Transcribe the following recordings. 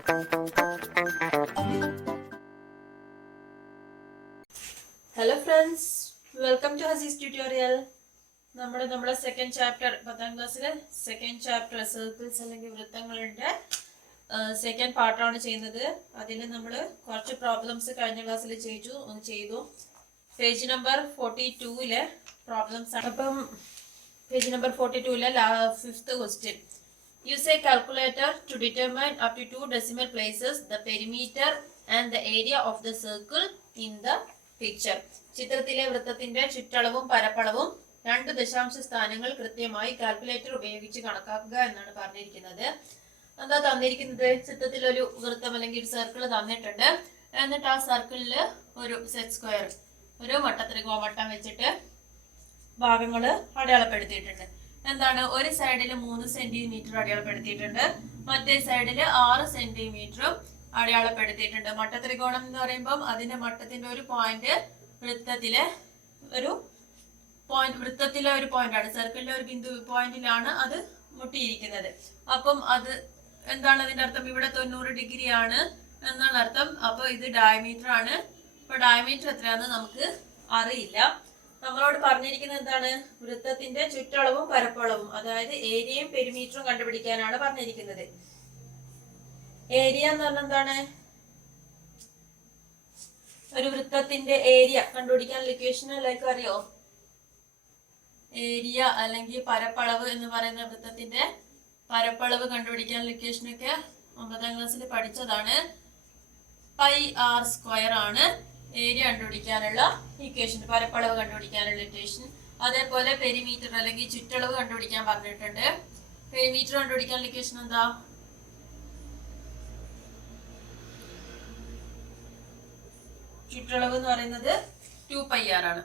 Hello friends, welcome to Hazis tutorial. നമ്മുടെ second chapter 10ാം ക്ലാസ്സിലെ second chapter circles അല്ലെങ്കിൽ വൃത്തങ്ങളുടെ second പാർട്ടാണ് ചെയ്യുന്നത്. അതിൽ നമ്മൾ കുറച്ച് പ്രോബ്ലംസ് കഴിഞ്ഞ ക്ലാസ്സിൽ ചെയ്തു. പേജ് നമ്പർ 42ലെ പ്രോബ്ലംസ് ആണ്. അപ്പം പേജ് നമ്പർ 42ലെ 5th question. Use a calculator to determine up to 2 decimal places the perimeter and the area of the circle in the picture. ചിത്രത്തിലെ വൃത്തത്തിന്റെ ചുറ്റളവും പരപ്പളവും 2 ദശാംശ സ്ഥാനങ്ങൾ കൃത്യമായി കാൽക്കുലേറ്റർ ഉപയോഗിച്ച് കണക്കാക്കുക എന്നാണ് പറഞ്ഞിരിക്കുന്നത്. എന്താ തന്നിരിക്കുന്നത്? ചിത്രത്തിൽ ഒരു വൃത്തം അല്ലെങ്കിൽ ഒരു സർക്കിൾ തന്നിട്ടുണ്ട്. എന്നിട്ട് ആ സർക്കിളിൽ ഒരു സെറ്റ് സ്ക്വയർ, ഒരു വട്ടം വെച്ചിട്ട് ഭാഗങ്ങൾ അടയാളപ്പെടുത്തിയിട്ടുണ്ട്. എന്താണ്? ഒരു സൈഡിൽ 3 സെന്റിമീറ്റർ അടയാളപ്പെടുത്തിയിട്ടുണ്ട്, മറ്റേ സൈഡിൽ 6 സെന്റിമീറ്ററും അടയാളപ്പെടുത്തിയിട്ടുണ്ട്. മട്ടത്രികോണം എന്ന് പറയുമ്പോൾ അതിന്റെ മട്ടത്തിന്റെ ഒരു പോയിന്റ് വൃത്തത്തിലെ ഒരു പോയിന്റ് ആണ്. സർക്കിളിലെ ഒരു ബിന്ദു പോയിന്റിലാണ് അത് മുട്ടിയിരിക്കുന്നത്. അപ്പം അത് എന്താണ് അതിന്റെ അർത്ഥം? ഇവിടെ 90 ഡിഗ്രി ആണ് എന്നാണ് അർത്ഥം. അപ്പൊ ഇത് ഡയമീറ്റർ ആണ്. അപ്പൊ ഡയമീറ്റർ എത്രയാണെന്ന് നമുക്ക് അറിയില്ല. നമ്മളോട് പറഞ്ഞിരിക്കുന്നത് എന്താണ്? വൃത്തത്തിന്റെ ചുറ്റളവും പരപ്പളവും, അതായത് ഏരിയയും പെരിമീറ്ററും കണ്ടുപിടിക്കാനാണ് പറഞ്ഞിരിക്കുന്നത്. ഏരിയ എന്ന് പറഞ്ഞാൽ എന്താണ്? ഒരു വൃത്തത്തിന്റെ ഏരിയ കണ്ടുപിടിക്കാൻ ഇക്വേഷൻ എല്ലാവർക്കും അറിയോ? ഏരിയ അല്ലെങ്കിൽ പരപ്പളവ് എന്ന് പറയുന്ന വൃത്തത്തിന്റെ പരപ്പളവ് കണ്ടുപിടിക്കാൻ ഇക്വേഷനൊക്കെ 9ാം ക്ലാസ്സിൽ പഠിച്ചതാണ്. πr² ആണ് ഏരിയ കണ്ടുപിടിക്കാനുള്ള ഇക്വേഷൻ, പരപ്പളവ് കണ്ടുപിടിക്കാനുള്ള ഇക്വേഷൻ. അതേപോലെ പെരിമീറ്റർ അല്ലെങ്കിൽ ചുറ്റളവ് കണ്ടുപിടിക്കാൻ പറഞ്ഞിട്ടുണ്ട്. പെരിമീറ്റർ കണ്ടുപിടിക്കാനുള്ള ഇക്വേഷൻ എന്താ? ചുറ്റളവ് എന്ന് പറയുന്നത് 2πr ആണ്.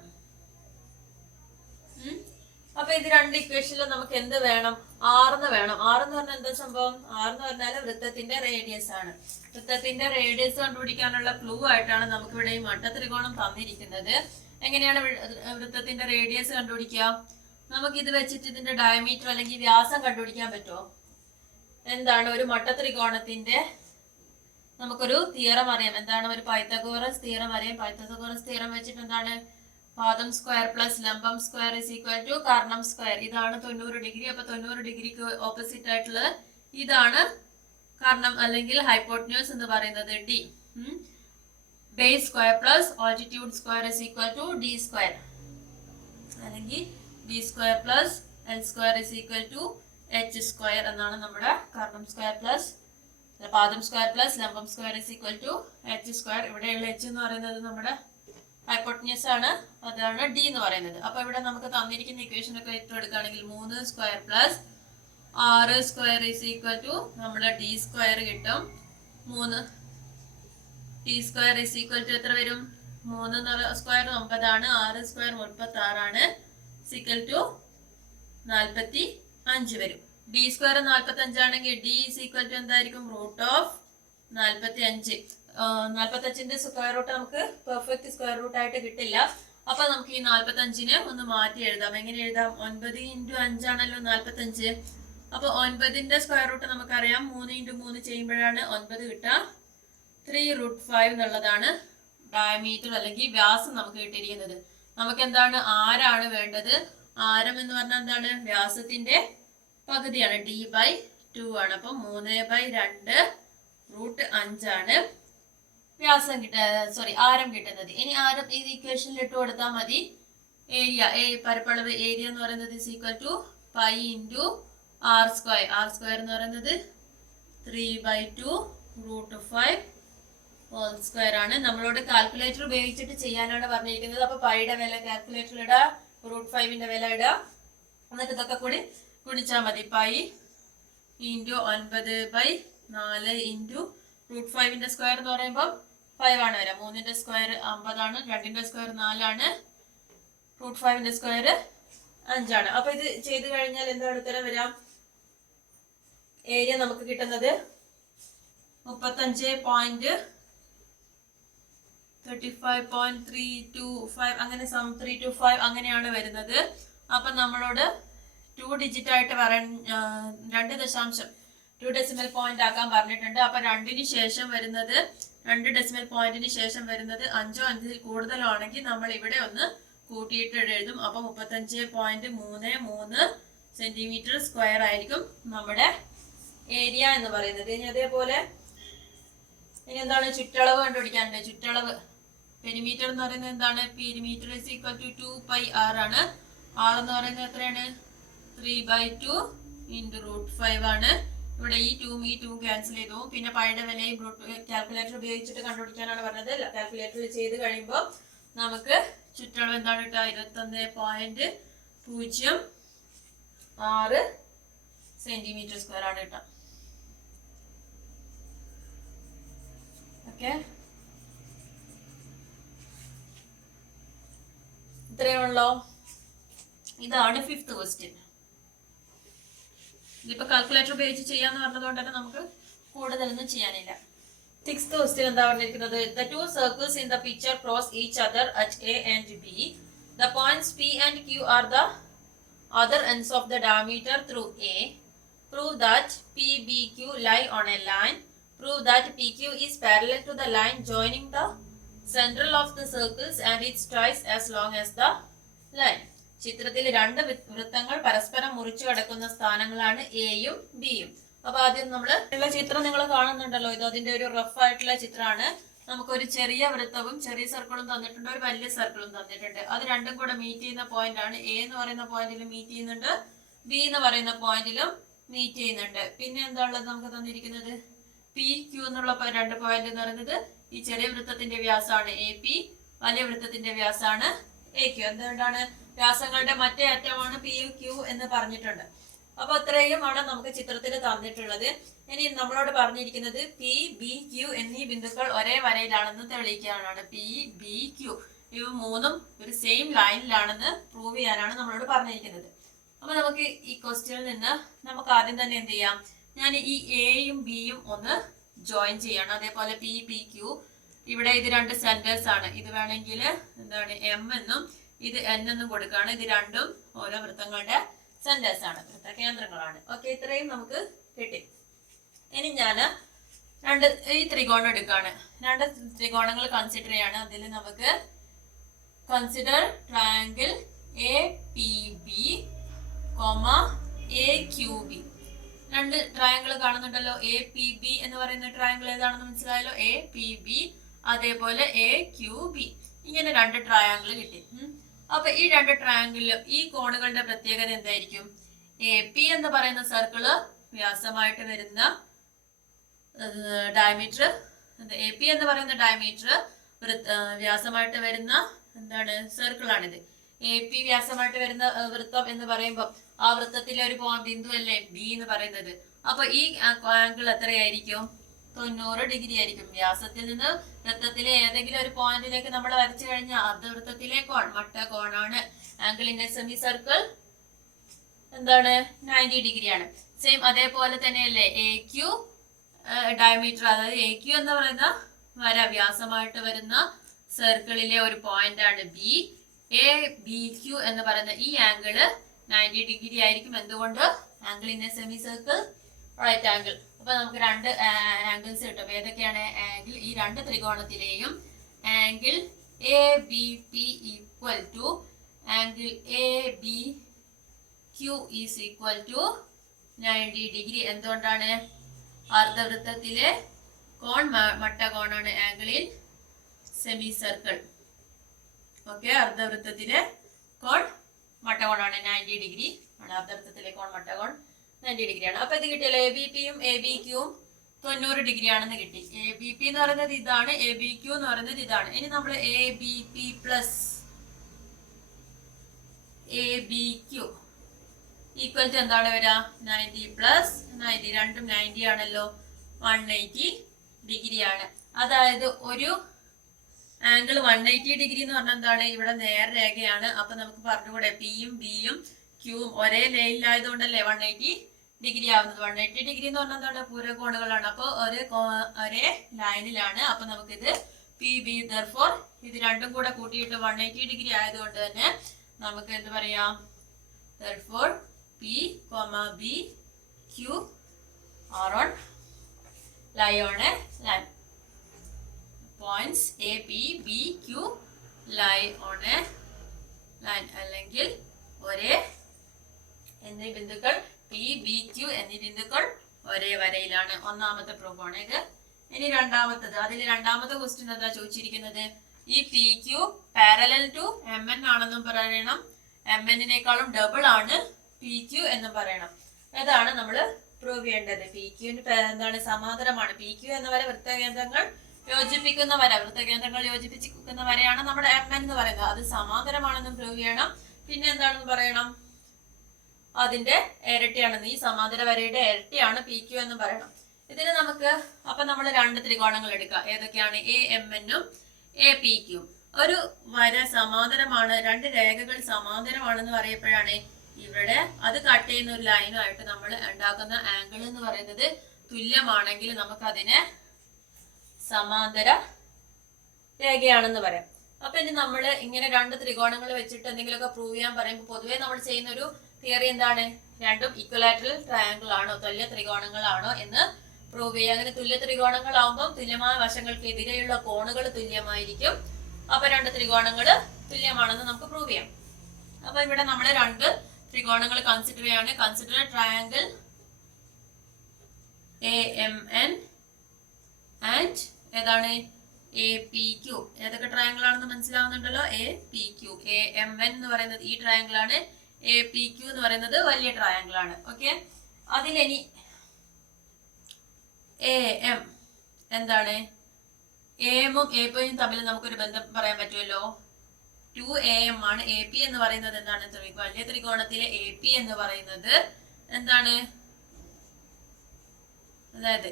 അപ്പൊ ഇത് 2 ഇക്വേഷനിലും നമുക്ക് എന്ത് വേണം? r എന്ന് വേണം. r എന്ന് പറഞ്ഞാൽ എന്താ സംഭവം? r എന്ന് പറഞ്ഞാൽ വൃത്തത്തിന്റെ റേഡിയസ് ആണ്. വൃത്തത്തിന്റെ റേഡിയസ് കണ്ടുപിടിക്കാനുള്ള ക്ലൂ ആയിട്ടാണ് നമുക്ക് ഇവിടെ ഈ മട്ടത്രികോണം തന്നിരിക്കുന്നത്. എങ്ങനെയാണ് വൃത്തത്തിന്റെ റേഡിയസ് കണ്ടുപിടിക്കുക? നമുക്ക് ഇത് വെച്ചിട്ട് ഇതിന്റെ ഡയമീറ്റർ അല്ലെങ്കിൽ വ്യാസം കണ്ടുപിടിക്കാൻ പറ്റുമോ? എന്താണ്? ഒരു മട്ടത്രികോണത്തിന്റെ നമുക്കൊരു തിയറം അറിയാം. എന്താണ്? ഒരു പൈത്തഗോറസ് തിയറം അറിയാം. പൈത്തഗോറസ് തിയറം വെച്ചിട്ട് എന്താണ്? പാദം സ്ക്വയർ പ്ലസ് ലംബം സ്ക്വയർ ഇസ് ഈക്വൽ ടു കർണം സ്ക്വയർ. ഇതാണ് 90 ഡിഗ്രി. അപ്പൊ 90 ഡിഗ്രിക്ക് ഓപ്പോസിറ്റ് ആയിട്ടുള്ളത് ഇതാണ് കർണം അല്ലെങ്കിൽ ഹൈപ്പോട്ടന്യൂസ് എന്ന് പറയുന്നത് D. Base square plus altitude square is equal to D square, അല്ലെങ്കിൽ D square plus L square is equal to H square എന്നാണ് നമ്മുടെ കർണം സ്ക്വയർ പ്ലസ് പാദം സ്ക്വയർ പ്ലസ് ലംബം square is equal to H square. ഇവിടെയുള്ള H എന്ന് പറയുന്നത് നമ്മുടെ ഹൈപ്പോട്ടന്യൂസ് ആണ്, അതാണ് ഡി എന്ന് പറയുന്നത്. അപ്പൊ ഇവിടെ നമുക്ക് തന്നിരിക്കുന്ന ഇക്വേഷൻ ഒക്കെ ഇട്ടെടുക്കുകയാണെങ്കിൽ 3 square plus 6 square is equal to നമ്മുടെ ഡി സ്ക്വയർ കിട്ടും. 3 D square is equal to എത്ര വരും? 3 സ്ക്വയർ 9 ആണ്, 6 സ്ക്വയർ 36 ആണ്, ഈക്വൽ ടു 45 വരും. ഡി സ്ക്വയർ 45 ആണെങ്കിൽ ഡി ഈസ് ഈക്വൽ ടു എന്തായിരിക്കും? Root of 45. 45ന്റെ സ്ക്വയർ റൂട്ട് നമുക്ക് പെർഫെക്റ്റ് സ്ക്വയർ റൂട്ട് ആയിട്ട് കിട്ടില്ല. അപ്പൊ നമുക്ക് ഈ 45നെ ഒന്ന് മാറ്റി എഴുതാം. എങ്ങനെ എഴുതാം? 9 × 5 ആണല്ലോ 45. അപ്പൊ 9ന്റെ സ്ക്വയർ റൂട്ട് നമുക്കറിയാം. 3 × 3 ചെയ്യുമ്പോഴാണ് 9 കിട്ടുക. 3√5 എന്നുള്ളതാണ് ഡയമീറ്റർ അല്ലെങ്കിൽ വ്യാസം നമുക്ക് കിട്ടിയിരിക്കുന്നത്. നമുക്ക് എന്താണ്? ആരാണ് വേണ്ടത്? ആരം എന്ന് പറഞ്ഞാൽ എന്താണ്? വ്യാസത്തിന്റെ പകുതിയാണ്, d/2 ആണ്. അപ്പൊ 3/2√5 ആണ് വ്യാസം ആരം കിട്ടുന്നത്. ഇനി ആരം ഈ ഇക്വേഷനിൽ ഇട്ട് കൊടുത്താൽ മതി. ഏരിയ പരപ്പളവ് ഏരിയ എന്ന് പറയുന്നത് is equal to π × r². r² എന്ന് പറയുന്നത് 3/2√5 ഹോൾ സ്ക്വയർ ആണ്. നമ്മളോട് കാൽക്കുലേറ്റർ ഉപയോഗിച്ചിട്ട് ചെയ്യാനാണ് പറഞ്ഞിരിക്കുന്നത്. അപ്പൊ പൈയുടെ വില കാൽക്കുലേറ്ററിൽ ഇടുക, √5ന്റെ വില ഇടുക, എന്നിട്ട് ഇതൊക്കെ കൂടി ഗുണിച്ചാൽ മതി. π × 9/4 × √5ന്റെ സ്ക്വയർ എന്ന് പറയുമ്പോൾ 5 ആണ് വരാം. 3ന്റെ സ്ക്വയർ 50 ആണ്, 2ന്റെ സ്ക്വയർ 4 ആണ്, √5ന്റെ സ്ക്വയർ 5 ആണ്. അപ്പൊ ഇത് ചെയ്ത് കഴിഞ്ഞാൽ എന്താണ് ഉത്തരം വരാം? ഏരിയ നമുക്ക് കിട്ടുന്നത് 35.325 അങ്ങനെ 325 അങ്ങനെയാണ് വരുന്നത്. അപ്പൊ നമ്മളോട് 2 ഡിജിറ്റ് ആയിട്ട് പറയാൻ 2 2 ഡെസിമൽ പോയിന്റ് ആക്കാൻ പറഞ്ഞിട്ടുണ്ട്. അപ്പൊ 2 ശേഷം വരുന്നത് 2 ഡെസിമൽ പോയിന്റിന് ശേഷം വരുന്നത് 5 5 കൂടുതലോ ആണെങ്കിൽ നമ്മൾ ഇവിടെ ഒന്ന് കൂട്ടിയിട്ട് എഴുതും. അപ്പൊ 35.33 സെന്റിമീറ്റർ സ്ക്വയർ ആയിരിക്കും നമ്മുടെ ഏരിയ എന്ന് പറയുന്നത്. ഇനി അതേപോലെ ഇനി എന്താണ് ചുറ്റളവ് കണ്ടുപിടിക്കാനുണ്ട്. ചുറ്റളവ് പെരിമീറ്റർ എന്ന് പറയുന്നത് എന്താണ്? Perimeter is equal to 2πr ആണ്. r എന്ന് പറയുന്നത് എത്രയാണ്? 3/2 ഇൻറ്റു √5 ആണ്. ഇവിടെ ഈ 2 ക്യാൻസൽ ചെയ്തു. പിന്നെ പൈയുടെ വിലയും കാൽക്കുലേറ്റർ ഉപയോഗിച്ചിട്ട് കണ്ടുപിടിക്കാനാണ് പറഞ്ഞത്. കാൽക്കുലേറ്ററിൽ ചെയ്ത് കഴിയുമ്പോൾ നമുക്ക് ചുറ്റളവ് എന്താണ് കിട്ടുക? 21.06 സെന്റിമീറ്റർ സ്ക്വയർ ആണ് കിട്ടുക. ഓക്കെ, ഇത്രയുള്ളോ? ഇതാണ് 5th ക്വസ്റ്റ്യൻ. ഇതിപ്പോ കാൽക്കുലേറ്റർ ഉപയോഗിച്ച് ചെയ്യാന്ന് പറഞ്ഞതുകൊണ്ട് തന്നെ നമുക്ക് കൂടുതലൊന്നും ചെയ്യാനില്ല. 6th ക്വസ്റ്റ്യൻ എന്താ പറഞ്ഞിരിക്കുന്നത്? The two circles in the picture cross each other at A and B. The points P and Q are the other ends of the diameter through A. Prove that PBQ lie on a line. Prove that PQ is parallel to the line joining the central of the circles and it's twice as long as the line. ചിത്രത്തിൽ രണ്ട് വൃത്തങ്ങൾ പരസ്പരം മുറിച്ചു കടക്കുന്ന സ്ഥാനങ്ങളാണ് എയും ബിയും. അപ്പൊ ആദ്യം നമ്മള് ചിത്രം നിങ്ങൾ കാണുന്നുണ്ടല്ലോ, ഇത് അതിന്റെ ഒരു റഫ് ആയിട്ടുള്ള ചിത്രമാണ്. നമുക്കൊരു ചെറിയ വൃത്തവും ചെറിയ സർക്കിളും തന്നിട്ടുണ്ട്, ഒരു വലിയ സർക്കിളും തന്നിട്ടുണ്ട്. അത് രണ്ടും കൂടെ മീറ്റ് ചെയ്യുന്ന പോയിന്റ് ആണ്. എ എന്ന് പറയുന്ന പോയിന്റിലും മീറ്റ് ചെയ്യുന്നുണ്ട്, ബി എന്ന് പറയുന്ന പോയിന്റിലും മീറ്റ് ചെയ്യുന്നുണ്ട്. പിന്നെ എന്താ ഉള്ളത് നമുക്ക് തന്നിരിക്കുന്നത്? പി ക്യൂ എന്നുള്ള രണ്ട് പോയിന്റ് എന്ന് പറയുന്നത് ഈ ചെറിയ വൃത്തത്തിന്റെ വ്യാസമാണ് എ പി, വലിയ വൃത്തത്തിന്റെ വ്യാസമാണ് എ ക്യൂ. എന്തുകൊണ്ടാണ്? വ്യാസങ്ങളുടെ മറ്റേ അറ്റമാണ് പി ക്യൂ എന്ന് പറഞ്ഞിട്ടുണ്ട്. അപ്പൊ അത്രയുമാണ് നമുക്ക് ചിത്രത്തിൽ തന്നിട്ടുള്ളത്. ഇനി നമ്മളോട് പറഞ്ഞിരിക്കുന്നത് പി ബി ക്യൂ എന്നീ ബിന്ദുക്കൾ ഒരേ വരയിലാണെന്ന് തെളിയിക്കാനാണ്. പി ബി ക്യൂ ഇവ മൂന്നും ഒരു സെയിം ലൈനിലാണെന്ന് പ്രൂവ് ചെയ്യാനാണ് നമ്മളോട് പറഞ്ഞിരിക്കുന്നത്. അപ്പൊ നമുക്ക് ഈ ക്വസ്റ്റ്യനിൽ നിന്ന് നമുക്ക് ആദ്യം തന്നെ എന്ത് ചെയ്യാം? ഞാൻ ഈ എയും ബിയും ഒന്ന് ജോയിൻ ചെയ്യണം. അതേപോലെ പി പി ക്യൂ, ഇവിടെ ഇത് രണ്ട് സെന്റേഴ്സ് ആണ്. ഇത് വേണമെങ്കിൽ എന്താണ് എം എന്നും ഇത് എൻ എന്നും കൊടുക്കുകയാണ്. ഇത് രണ്ടും ഓരോ വൃത്തങ്ങളുടെ സെന്റേഴ്സ് ആണ്, വൃത്തകേന്ദ്രങ്ങളാണ്. ഓക്കെ, ഇത്രയും നമുക്ക് കിട്ടി. ഇനി ഞാൻ ഈ ത്രികോണം എടുക്കുകയാണ്. രണ്ട് ത്രികോണങ്ങൾ കൺസിഡർ ചെയ്യാണ്. അതിൽ നമുക്ക് consider triangle A P B A Q B. രണ്ട് ട്രയാങ്കിൾ കാണുന്നുണ്ടല്ലോ. എ പി ബി എന്ന് പറയുന്ന ട്രയാങ്കിൾ ഏതാണെന്ന് മനസ്സിലായല്ലോ? എ പി ബി, അതേപോലെ എ ക്യൂ ബി. ഇങ്ങനെ രണ്ട് ട്രയാങ്കിൾ കിട്ടി. അപ്പൊ ഈ രണ്ട് ട്രയാങ്കിളിലും ഈ കോണുകളുടെ പ്രത്യേകത എന്തായിരിക്കും? എ പി എന്ന് പറയുന്ന സർക്കിള് വ്യാസമായിട്ട് വരുന്ന ഡയമീറ്റർ, എ പി എന്ന് പറയുന്ന ഡയമീറ്റർ വ്യാസമായിട്ട് വരുന്ന എന്താണ് സർക്കിളാണിത്. എ പി വ്യാസമായിട്ട് വരുന്ന വൃത്തം എന്ന് പറയുമ്പോൾ ആ വൃത്തത്തിലെ ഒരു ബിന്ദു അല്ലേ ബി എന്ന് പറയുന്നത്. അപ്പൊ ഈ ആംഗിൾ എത്രയായിരിക്കും? 90 ഡിഗ്രി ആയിരിക്കും. വ്യാസത്തിൽ നിന്ന് വൃത്തത്തിലെ ഏതെങ്കിലും ഒരു പോയിന്റിലേക്ക് നമ്മൾ വരച്ചു കഴിഞ്ഞാൽ അർദ്ധവൃത്തത്തിലെ കോൺ മട്ട കോണാണ്. Angle in a semi circle എന്താണ്? 90 ഡിഗ്രിയാണ്. സെയിം അതേപോലെ തന്നെയല്ലേ എ ക്യൂ ഡയമീറ്റർ, അതായത് എ ക്യൂ എന്ന് പറയുന്ന വര വ്യാസമായിട്ട് വരുന്ന സർക്കിളിലെ ഒരു പോയിന്റ് ആണ് ബി. എ ബി ക്യൂ എന്ന് പറയുന്ന ഈ ആംഗിള് 90 ഡിഗ്രി ആയിരിക്കും. എന്തുകൊണ്ട്? Angle in a semi circle right angle. അപ്പൊ നമുക്ക് രണ്ട് ആംഗിൾസ് കിട്ടും. ഏതൊക്കെയാണ് ആംഗിൾ? ഈ രണ്ട് ത്രികോണത്തിലെയും angle A B P equal to angle A B Q is equal to 90 degree. എന്തുകൊണ്ടാണ്? അർദ്ധവൃത്തത്തിലെ കോൺ മട്ട കോണാണ് ആംഗിളിൽ സെമി സർക്കിൾ. ഓക്കെ, അർദ്ധവൃത്തത്തിലെ കോൺ മട്ടകോണാണ് 90 ഡിഗ്രി ആണ്. അർദ്ധവൃത്തത്തിലെ കോൺ മട്ടകോൺ 90 ഡിഗ്രിയാണ്. അപ്പൊ ഇത് കിട്ടിയല്ലോ. എ ബി പിയും എ ബി ക്യൂവും 90 ഡിഗ്രി ആണെന്ന് കിട്ടി. എ ബി പി എന്ന് പറയുന്നത് ഇതാണ്, എ ബി ക്യൂ എന്ന് പറയുന്നത് ഇതാണ്. ഇനി നമ്മൾ A B P plus A B Q equal to എന്താണ് വരിക? 90 പ്ലസ് 90, രണ്ടും 90 ആണല്ലോ, 180 ഡിഗ്രിയാണ്. അതായത് ഒരു ആംഗിൾ 180 ഡിഗ്രി എന്ന് പറഞ്ഞാൽ എന്താണ്? ഇവിടെ നേർരേഖയാണ്. അപ്പൊ നമുക്ക് പറഞ്ഞുകൂടെ പിയും ബിയും ക്യൂവും ഒരേ ലൈനിലായതുകൊണ്ടല്ലേ 180 ഡിഗ്രി ആവുന്നത്. 180 ഡിഗ്രി എന്ന് പറഞ്ഞാൽ എന്താണ്? പൂരകോണുകളാണ്. അപ്പോൾ ഒരേ ലൈനിലാണ്. അപ്പൊ നമുക്കിത് പി ബി, ദർഫോർ ഇത് രണ്ടും കൂടെ കൂട്ടിയിട്ട് 180 ഡിഗ്രി ആയതുകൊണ്ട് തന്നെ നമുക്ക് എന്ത് പറയാം? Therefore P B Q R on lie on a line. Points A, P, B, Q lie on a line. അല്ലെങ്കിൽ ഒരേ എന്നീ ബിന്ദുക്കൾ P, B, Q എന്നീ ബിന്ദുക്കൾ ഒരേ വരയിലാണ്. ഒന്നാമത്തെ പ്രൂഫ് ആണ് ഇത്. ഇനി രണ്ടാമത്തത്, അതിൽ രണ്ടാമത്തെ ക്വസ്റ്റ്യൻ എന്താ ചോദിച്ചിരിക്കുന്നത്? ഈ P Q parallel to M N ആണെന്നും പറയണം, എം എന്നിനേക്കാളും ഡബിൾ ആണ് പി ക്യു എന്നും പറയണം. അതാണ് നമ്മൾ പ്രൂവ് ചെയ്യേണ്ടത്. പി ക്യുവിന് എന്താണ്? സമാന്തരമാണ്. പി ക്യു എന്ന വര വൃത്തകേന്ദ്രങ്ങൾ യോജിപ്പിക്കുന്ന വര, വൃത്തകേന്ദ്രങ്ങൾ യോജിപ്പിക്കുന്ന വരയാണ് നമ്മുടെ എം എൻ എന്ന് പറയുന്നത്. അത് സമാന്തരമാണെന്നും പ്രൂവ് ചെയ്യണം. പിന്നെ എന്താണെന്ന് പറയണം? അതിന്റെ ഇരട്ടിയാണെന്ന്, ഈ സമാന്തര വരയുടെ ഇരട്ടിയാണ് പി ക്യു എന്ന് പറയണം. ഇതിന് നമുക്ക് അപ്പൊ നമ്മൾ രണ്ട് ത്രികോണങ്ങൾ എടുക്കാം. ഏതൊക്കെയാണ്? എ എം എന്നും എ പി ക്യു. ഒരു വര സമാന്തരമാണ്, രണ്ട് രേഖകൾ സമാന്തരമാണെന്ന് പറയപ്പോഴാണ് ഇവിടെ അത് കട്ട് ചെയ്യുന്ന ഒരു ലൈനുമായിട്ട് നമ്മൾ ഉണ്ടാക്കുന്ന ആംഗിൾ എന്ന് പറയുന്നത് തുല്യമാണെങ്കിൽ നമുക്ക് അതിനെ സമാന്തര രേഖയാണെന്ന് പറയാം. അപ്പൊ ഇനി നമ്മൾ ഇങ്ങനെ രണ്ട് ത്രികോണങ്ങൾ വെച്ചിട്ട് എന്തെങ്കിലുമൊക്കെ പ്രൂവ് ചെയ്യാൻ പറയുമ്പോൾ പൊതുവേ നമ്മൾ ചെയ്യുന്ന ഒരു തിയറി എന്താണ്? രണ്ടും ഇക്വലാറ്ററൽ ട്രയാങ്കിൾ ആണോ, തുല്യ ത്രികോണങ്ങളാണോ എന്ന് പ്രൂവ് ചെയ്യുക. അങ്ങനെ തുല്യ ത്രികോണങ്ങളാവുമ്പോൾ തുല്യമായ വശങ്ങൾക്ക് എതിരെയുള്ള കോണുകൾ തുല്യമായിരിക്കും. അപ്പൊ രണ്ട് ത്രികോണങ്ങൾ തുല്യമാണെന്ന് നമുക്ക് പ്രൂവ് ചെയ്യാം. അപ്പൊ ഇവിടെ നമ്മൾ രണ്ട് ത്രികോണങ്ങൾ കൺസിഡർ ചെയ്യാണ്. Consider triangle A M N and ഏതാണ്? A P Q. ഏതൊക്കെ ട്രയാങ്കിൾ ആണെന്ന് മനസ്സിലാവുന്നുണ്ടല്ലോ? A P Q. A M N എന്ന് പറയുന്നത് ഈ ട്രയാങ്കിൾ ആണ്, എ പി ക്യു എന്ന് പറയുന്നത് വലിയ ട്രയാങ്കിൾ ആണ്. ഓക്കെ, അതിലിനി എ എം എന്താണ്? എ എമ്മും എ പിയും തമ്മിൽ നമുക്കൊരു ബന്ധം പറയാൻ പറ്റുമല്ലോ. 2am ആണ്. എ പി എന്ന് പറയുന്നത് എന്താണ്? വലിയ ത്രികോണത്തിലെ എ പി എന്ന് പറയുന്നത് എന്താണ്? അതായത്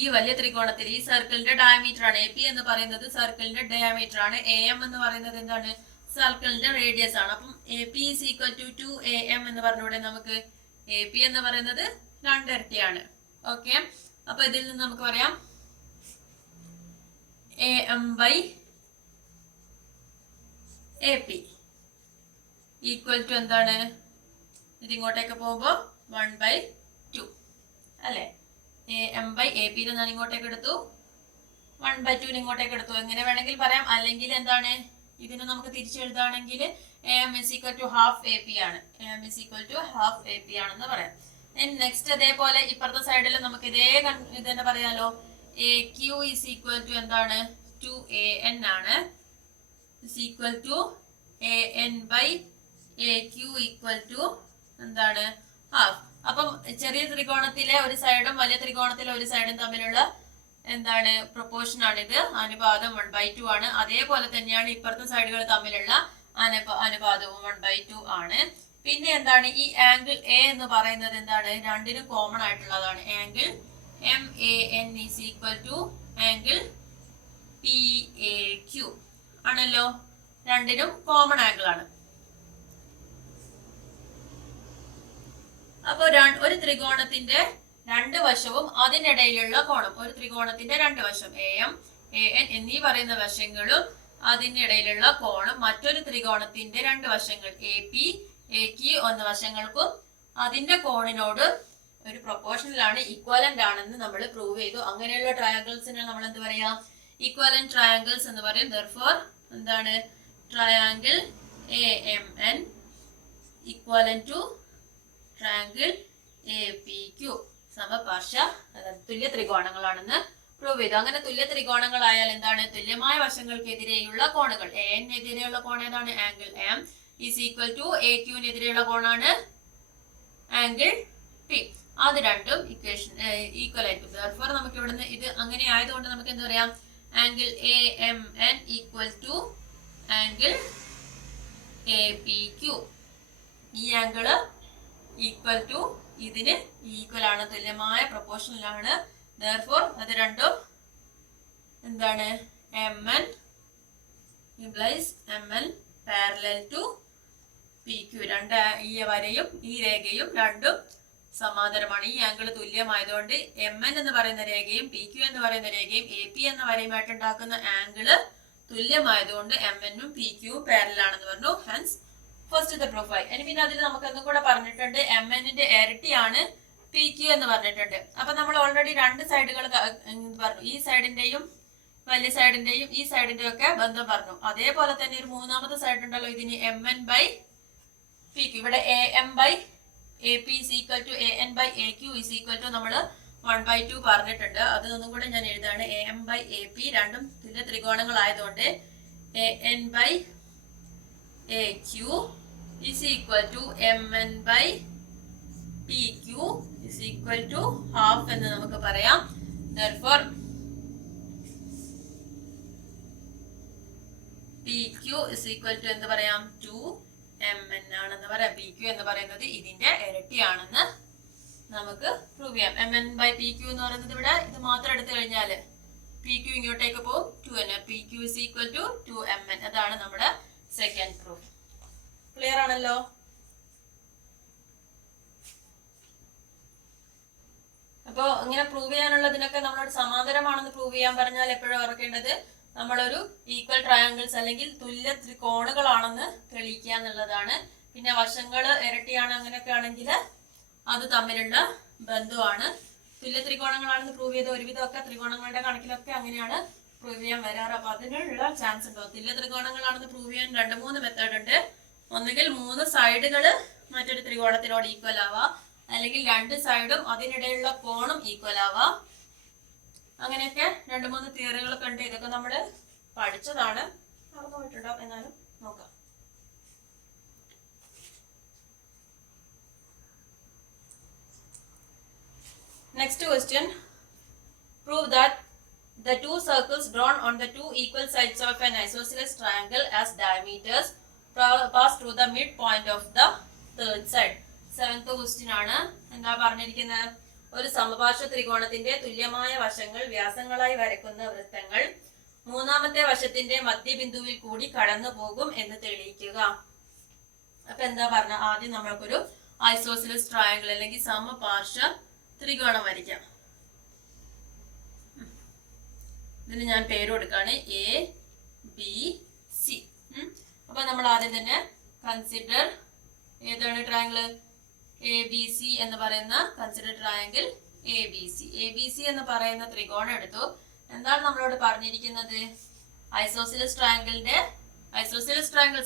ഈ വലിയ ത്രികോണത്തിൽ ഈ സർക്കിളിന്റെ ഡയമീറ്റർ ആണ്. എ പി എന്ന് പറയുന്നത് സർക്കിളിന്റെ ഡയമീറ്റർ ആണ്. എ എം എന്ന് പറയുന്നത് എന്താണ്? സർക്കിളിന്റെ റേഡിയസ് ആണ്. അപ്പം A P is equal to 2am എന്ന് പറഞ്ഞൂടെ നമുക്ക്? എ പി എന്ന് പറയുന്നത് രണ്ടിരട്ടിയാണ്. ഓക്കെ, അപ്പൊ ഇതിൽ നിന്ന് നമുക്ക് പറയാം A M by A P equal to എന്താണ്? ഇതിങ്ങോട്ടേക്ക് പോകുമ്പോൾ 1/2 അല്ലെ? A M by A P ഞാൻ ഇങ്ങോട്ടേക്ക് എടുത്തു, 1/2 ഇങ്ങോട്ടേക്ക് എടുത്തു. എങ്ങനെ വേണമെങ്കിൽ പറയാം. അല്ലെങ്കിൽ എന്താണ്? ഇതിനെ നമുക്ക് തിരിച്ചെഴുതാണെങ്കിൽ A M is equal to half A P ആണ്. A M is equal to half A P ആണെന്ന് പറയാം. നെക്സ്റ്റ് അതേപോലെ ഇപ്പുറത്തെ സൈഡിൽ നമുക്ക് ഇത് തന്നെ പറയാലോ. A Q is equal to എന്താണ്? 2an ആണ്. Is equal to A N by A Q equal to എന്താണ്? ഹാഫ്. അപ്പം ചെറിയ ത്രികോണത്തിലെ ഒരു സൈഡും വലിയ ത്രികോണത്തിലെ ഒരു സൈഡും തമ്മിലുള്ള എന്താണ്? പ്രൊപ്പോർഷൻ ആണിത്. അനുപാതം 1/2 ആണ്. അതേപോലെ തന്നെയാണ് ഇപ്പുറത്തെ സൈഡുകൾ തമ്മിലുള്ള അനുപാതവും 1/2 ആണ്. പിന്നെ എന്താണ്? ഈ ആംഗിൾ എ എന്ന് പറയുന്നത് എന്താണ്? രണ്ടിനും കോമൺ ആയിട്ടുള്ളതാണ്. Angle M A N is equal to angle P A Q ആണല്ലോ. രണ്ടിനും കോമൺ ആംഗിൾ ആണ്. അപ്പൊ ഒരു ത്രികോണത്തിന്റെ രണ്ട് വശവും അതിനിടയിലുള്ള കോണം, ഒരു ത്രികോണത്തിന്റെ രണ്ട് വശം എ എം എ എൻ എന്നീ പറയുന്ന വശങ്ങളും അതിനിടയിലുള്ള കോണം മറ്റൊരു ത്രികോണത്തിന്റെ രണ്ട് വശങ്ങൾ എ പി എ ക്യു എന്ന വശങ്ങൾക്കും അതിന്റെ കോണിനോട് ഒരു പ്രൊപ്പോർഷനിലാണ്, ഇക്വലന്റ് ആണെന്ന് നമ്മൾ പ്രൂവ് ചെയ്തു. അങ്ങനെയുള്ള ട്രയാങ്കിൾസിനെ നമ്മൾ എന്ത് പറയാ? ഇക്വലന്റ് ട്രയാങ്കിൾസ് എന്ന് പറയും. therefore എന്താണ്? Triangle A M N equivalent to triangle A P Q സമപാർശ്വ തുല്യ ത്രികോണങ്ങളാണെന്ന് പ്രൂവ് ചെയ്തു. അങ്ങനെ തുല്യ ത്രികോണങ്ങളായാൽ എന്താണ്? തുല്യമായ വശങ്ങൾക്കെതിരെയുള്ള കോണുകൾ. എ എതിരെയുള്ള കോൺ ഏതാണ്? Angle M is equal to A ക്യൂവിനെതിരെയുള്ള കോണാണ് ആംഗിൾ പി. അത് രണ്ടും ഇക്വേഷൻ ഈക്വൽ ആയിരിക്കും. therefore നമുക്ക് ഇവിടുന്ന് ഇത് അങ്ങനെ ആയതുകൊണ്ട് നമുക്ക് എന്താ പറയാം? Angle A M N equal to angle A P Q. ഈ ആംഗിള് ഈക്വൽ ടു ഇതിന് ഈക്വൽ ആണ്, തുല്യമായ പ്രൊപ്പോർഷനിലാണ്. therefore അത് രണ്ടും എന്താണ്? M N implies M N parallel to P Q. രണ്ട് ഈ വരയും ഈ രേഖയും രണ്ടും സമാന്തരമാണ്. ഈ ആംഗിൾ തുല്യമായതുകൊണ്ട് എം എൻ എന്ന് പറയുന്ന രേഖയും പി ക്യു എന്ന് പറയുന്ന രേഖയും എ പി എന്ന വരയുമായിട്ട് ഉണ്ടാക്കുന്ന ആംഗിള് തുല്യമായതുകൊണ്ട് എം എന്നും പി ക്യുവും പാരലൽ ആണെന്ന് പറഞ്ഞു. ഹെൻസ് ഫസ്റ്റ് പ്രൂഫ് ആയി. ഇനി പിന്നെ അതിൽ നമുക്ക് ഒന്നും കൂടെ പറഞ്ഞിട്ടുണ്ട്, എം എന്നിന്റെ ഇരട്ടിയാണ് PQ എന്ന് പറഞ്ഞിട്ടുണ്ട്. അപ്പൊ നമ്മൾ ഓൾറെഡി രണ്ട് സൈഡുകൾ പറഞ്ഞു, ഈ സൈഡിന്റെയും വലിയ സൈഡിന്റെയും ഈ സൈഡിന്റെയും ഒക്കെ ബന്ധം പറഞ്ഞു. അതേപോലെ തന്നെ ഒരു മൂന്നാമത്തെ സൈഡ് ഉണ്ടല്ലോ, ഇതിന് MN/PQ. ഇവിടെ AM/AP is equal to AN/AQ is equal to നമ്മൾ 1/2 പറഞ്ഞിട്ടുണ്ട്. അത് ഒന്നും കൂടെ ഞാൻ എഴുതാണ്. AM/AP രണ്ടും തുല്യ ത്രികോണങ്ങളായതുകൊണ്ട് AN/AQ is equal to MN/PQ is equal to half എന്ന് നമുക്ക് പറയാം. Therefore PQ is equal to എന്ത് പറയാം, 2MN ആണെന്ന് പറയാം. PQ എന്ന് പറയുന്നത് ഇതിന്റെ ഇരട്ടിയാണെന്ന് നമുക്ക് പ്രൂവ് ചെയ്യാം. MN/PQ എന്ന് പറയുന്നത് ഇവിടെ ഇത് മാത്രം എടുത്തു കഴിഞ്ഞാല് PQ ഇങ്ങോട്ടേക്ക് പോകും, 2N. PQ is equal to 2MN. അതാണ് നമ്മുടെ സെക്കൻഡ് പ്രൂഫ്. ക്ലിയർ ആണല്ലോ? അപ്പോ ഇങ്ങനെ പ്രൂവ് ചെയ്യാനുള്ളതിനൊക്കെ നമ്മളോട് സമാന്തരമാണെന്ന് പ്രൂവ് ചെയ്യാൻ പറഞ്ഞാൽ എപ്പോഴും ഓർക്കേണ്ടത് നമ്മളൊരു ഈക്വൽ ട്രയാങ്കിൾസ് അല്ലെങ്കിൽ തുല്യ ത്രികോണുകളാണെന്ന് തെളിയിക്കുക എന്നുള്ളതാണ്. പിന്നെ വശങ്ങൾ ഇരട്ടിയാണ് അങ്ങനെയൊക്കെ ആണെങ്കിൽ അത് തമ്മിലുള്ള ബന്ധമാണ്. തുല്യ ത്രികോണങ്ങളാണെന്ന് പ്രൂവ് ചെയ്ത ഒരുവിധമൊക്കെ ത്രികോണങ്ങളുടെ കണക്കിലൊക്കെ അങ്ങനെയാണ് പ്രൂവ് ചെയ്യാൻ വരാറ്. അപ്പൊ അതിനുള്ള ചാൻസ് ഉണ്ടോ? തുല്യ ത്രികോണങ്ങളാണെന്ന് പ്രൂവ് ചെയ്യാൻ 2-3 മെത്തേഡ് ഉണ്ട്. ഒന്നുകിൽ 3 സൈഡുകൾ മറ്റൊരു ത്രികോണത്തിനോട് ഈക്വൽ ആവാം, അല്ലെങ്കിൽ 2 സൈഡും അതിനിടയിലുള്ള കോണും ഈക്വൽ ആവാം. അങ്ങനെയൊക്കെ 2-3 തിയറികളൊക്കെ ഉണ്ട്. ഇതൊക്കെ നമ്മൾ പഠിച്ചതാണ്, മറന്നു പോയിട്ടുണ്ടാവും, എന്നാലും നോക്കാം. Next question. Prove that the two circles drawn on the two equal sides of an isosceles triangle as diameters pass through the midpoint of the third side. 7th question ആണ്. എന്താ പറഞ്ഞിരിക്കുന്നത്? ഒരു സമപാർശ്വ ത്രികോണത്തിന്റെ തുല്യമായ വശങ്ങൾ വ്യാസങ്ങളായി വരയ്ക്കുന്ന വൃത്തങ്ങൾ മൂന്നാമത്തെ വശത്തിന്റെ മധ്യബിന്ദുവിൽ കൂടി കടന്നു പോകും എന്ന് തെളിയിക്കുക. അപ്പൊ എന്താ പറഞ്ഞ, ആദ്യം നമ്മൾക്കൊരു ഐസോസിലസ് ട്രയാങ്കിൾ അല്ലെങ്കിൽ സമപാർശ്വ ത്രികോണം വരയ്ക്കാം. ഇതിന് ഞാൻ പേര് കൊടുക്കാണ് ABC. അപ്പൊ നമ്മൾ ആദ്യം തന്നെ കൺസിഡർ ഏതാണ് ട്രയാങ്കിൾ ABC എന്ന് പറയുന്ന കൺസിഡർ ട്രയാങ്കിൾ ABC എന്ന് പറയുന്ന ത്രികോണം എടുത്തു. എന്താണ് നമ്മളോട് പറഞ്ഞിരിക്കുന്നത്? ഐസോസിലസ് ട്രയാങ്കിൾ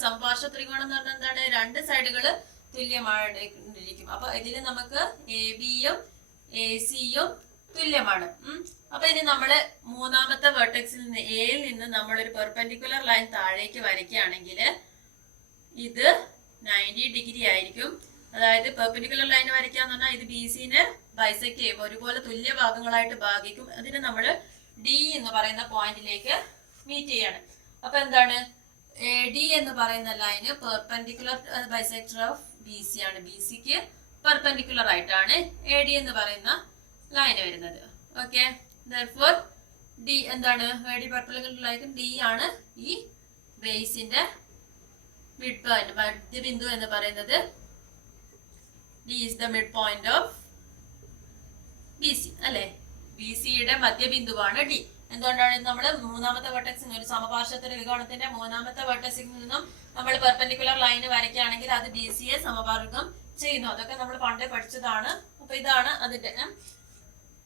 സമപാർശ്വ ത്രികോണം എന്ന് പറഞ്ഞാൽ എന്താണ്? 2 സൈഡുകൾ തുല്യമായിരിക്കും. അപ്പൊ ഇതിൽ നമുക്ക് ABയും ACയും തുല്യമാണ്. അപ്പൊ ഇനി നമ്മള് മൂന്നാമത്തെ വെർട്ടെക്സിൽ നിന്ന് എയിൽ നിന്ന് നമ്മളൊരു പെർപെൻഡിക്കുലർ ലൈൻ താഴേക്ക് വരയ്ക്കുകയാണെങ്കിൽ ഇത് 90 ഡിഗ്രി ആയിരിക്കും. അതായത് പെർപെൻഡിക്കുലർ ലൈൻ വരയ്ക്കാന്ന് പറഞ്ഞാൽ ഇത് BCനെ ബൈസെക്ട് ചെയ്യും, ഒരുപോലെ തുല്യ ഭാഗങ്ങളായിട്ട് ഭാഗിക്കും. അതിന് നമ്മൾ D എന്ന് പറയുന്ന പോയിന്റിലേക്ക് മീറ്റ് ചെയ്യാണ്. അപ്പൊ എന്താണ്, AD എന്ന് പറയുന്ന line perpendicular bisector of BC ആണ്. BCക്ക് പെർപെൻഡിക്കുലർ ആയിട്ടാണ് AD എന്ന് പറയുന്ന ലൈന് വരുന്നത്. ഓക്കെ, therefore D എന്താണ്, AD പെർപെൻഡിക്കുലർ ലൈൻ D ആണ് ഈ ബേസിന്റെ മിഡ് പോയിന്റ്, മധ്യബിന്ദു എന്ന് പറയുന്നത്. D is the midpoint of BC അല്ലെ? BCയുടെ മധ്യബിന്ദുവാണ് D. എന്തുകൊണ്ടാണ് നമ്മൾ മൂന്നാമത്തെ വെർട്ടെക്സിൽ ഒരു സമപാർശ്വ ത്രികോണത്തിന്റെ മൂന്നാമത്തെ വെർട്ടെക്സിൽ നിന്നും നമ്മൾ പെർപെൻഡിക്കുലർ ലൈൻ വരയ്ക്കുകയാണെങ്കിൽ അത് BCയെ സമഭാഗം ചെയ്യുന്നു. അതൊക്കെ നമ്മൾ പണ്ടേ പഠിച്ചതാണ്. അപ്പൊ ഇതാണ് അതിന്റെ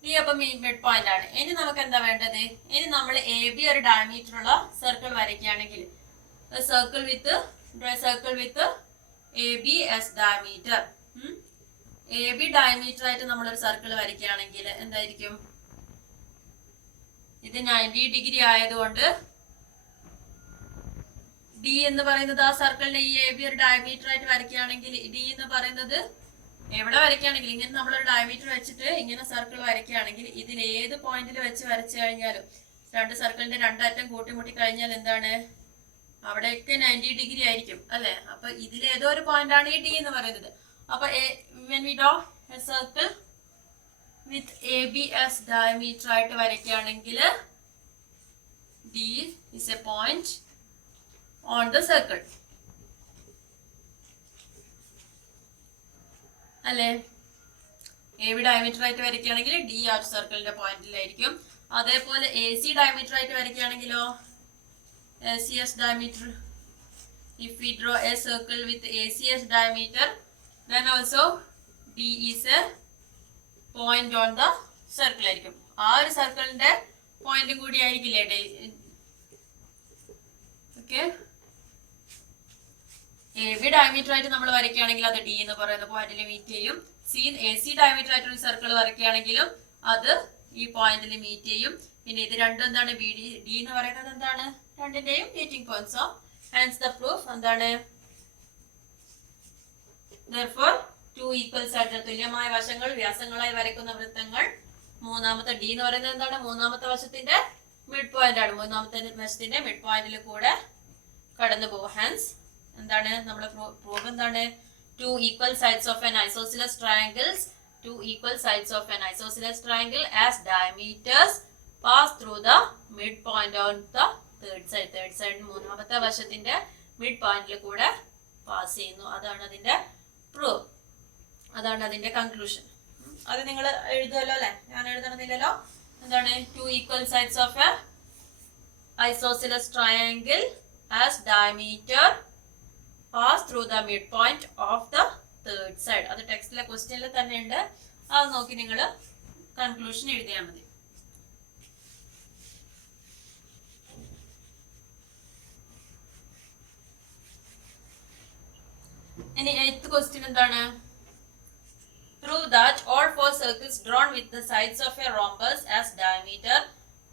D. അപ്പം ഈ മിഡ് പോയിന്റ് ആണ്. ഇനി നമുക്ക് എന്താ വേണ്ടത്? ഇനി നമ്മൾ AB ഒരു ഡയമീറ്റർ ഉള്ള സർക്കിൾ വരയ്ക്കുകയാണെങ്കിൽ circle with AB as diameter. AB diameter ആയിട്ട് നമ്മളൊരു സർക്കിൾ വരയ്ക്കുകയാണെങ്കിൽ എന്തായിരിക്കും? ഇത് 90 ഡിഗ്രി ആയതുകൊണ്ട് D എന്ന് പറയുന്നത് ആ സർക്കിളിന്റെ ഈ AB ഒരു ഡയമീറ്റർ ആയിട്ട് വരയ്ക്കുകയാണെങ്കിൽ D എന്ന് പറയുന്നത് എവിടെ വരയ്ക്കുകയാണെങ്കിൽ ഇങ്ങനെ നമ്മളൊരു ഡയമീറ്റർ വെച്ചിട്ട് ഇങ്ങനെ സർക്കിൾ വരയ്ക്കുകയാണെങ്കിൽ ഇതിൽ ഏത് പോയിന്റിൽ വെച്ച് വരച്ചു കഴിഞ്ഞാലും 2 സർക്കിളിന്റെ 2 അറ്റം കൂട്ടിമുട്ടി കഴിഞ്ഞാൽ എന്താണ്, അവിടെയൊക്കെ 90 ഡിഗ്രി ആയിരിക്കും അല്ലെ? അപ്പൊ ഇതിൽ ഏതോ ഒരു പോയിന്റ് ആണ് ഈ D എന്ന് പറയുന്നത്. അപ്പൊ when we draw a circle with AB as diameter ആയിട്ട് വരയ്ക്കുകയാണെങ്കിൽ D is a point on the circle അല്ലേ? AB ഡയമീറ്റർ ആയിട്ട് വരയ്ക്കുകയാണെങ്കിൽ D ആ ഒരു സർക്കിളിന്റെ പോയിന്റിലായിരിക്കും. അതേപോലെ AC ഡയമീറ്റർ ആയിട്ട് വരയ്ക്കുകയാണെങ്കിലോ AC as diameter, if we draw a circle with AC as diameter, then also D is a point on the circle ആയിരിക്കും. ആ ഒരു സർക്കിളിന്റെ പോയിന്റും കൂടി ആയിരിക്കില്ലേ ഓക്കെ. എ ബി ഡയമീറ്റർ ആയിട്ട് നമ്മൾ വരയ്ക്കുകയാണെങ്കിൽ അത് ഡി എന്ന് പറയുന്ന പോയിന്റിൽ മീറ്റ് ചെയ്യും. എ സി ഡയമീറ്റർ ആയിട്ട് ഒരു സർക്കിൾ വരയ്ക്കുകയാണെങ്കിലും അത് ഈ പോയിന്റിൽ മീറ്റ് ചെയ്യും. പിന്നെ ഇത് രണ്ടും എന്താണ്, ബി ഡി ഡി എന്ന് പറയുന്നത് എന്താണ്, രണ്ടിന്റെയും meeting points. Of hence the proof എന്താണ്, therefore two equal sides, തുല്യമായ വശങ്ങൾ വ്യാസങ്ങളായി വരയ്ക്കുന്ന വൃത്തങ്ങൾ. മൂന്നാമത്തെ ഡി എന്ന് പറയുന്നത് എന്താണ്, മൂന്നാമത്തെ വശത്തിന്റെ മിഡ് പോയിന്റ് ആണ്. മൂന്നാമത്തെ വശത്തിന്റെ മിഡ് പോയിന്റിൽ കൂടെ കടന്നു പോകും. ഹെൻസ് എന്താണ് നമ്മുടെ പ്രൂഫ് എന്താണ്, two equal sides of an isosceles triangles, two equal sides of an isosceles triangle as diameters pass through the midpoint on the third side. Third side മൂന്നാമത്തെ വശത്തിന്റെ മിഡ് പോയിന്റിൽ കൂടെ പാസ് ചെയ്യുന്നു. അതാണ് അതിന്റെ പ്രൂഫ്, അതാണ് അതിന്റെ കൺക്ലൂഷൻ. അത് നിങ്ങൾ എഴുതുമല്ലോ അല്ലെ, ഞാൻ എഴുതണമെന്നില്ലല്ലോ. എന്താണ്, two equal sides of a isosceles triangle as diameter pass through the midpoint of the third side. അത് ടെക്സ്റ്റിലെ ക്വസ്റ്റ്യനിൽ തന്നെ ഉണ്ട്. അത് നോക്കി നിങ്ങൾ കൺക്ലൂഷൻ എഴുതിയാൽ മതി. ഇനി 8th ക്വസ്റ്റ്യൻ എന്താണ്, prove that all four circles drawn with the sides of a rhombus as diameter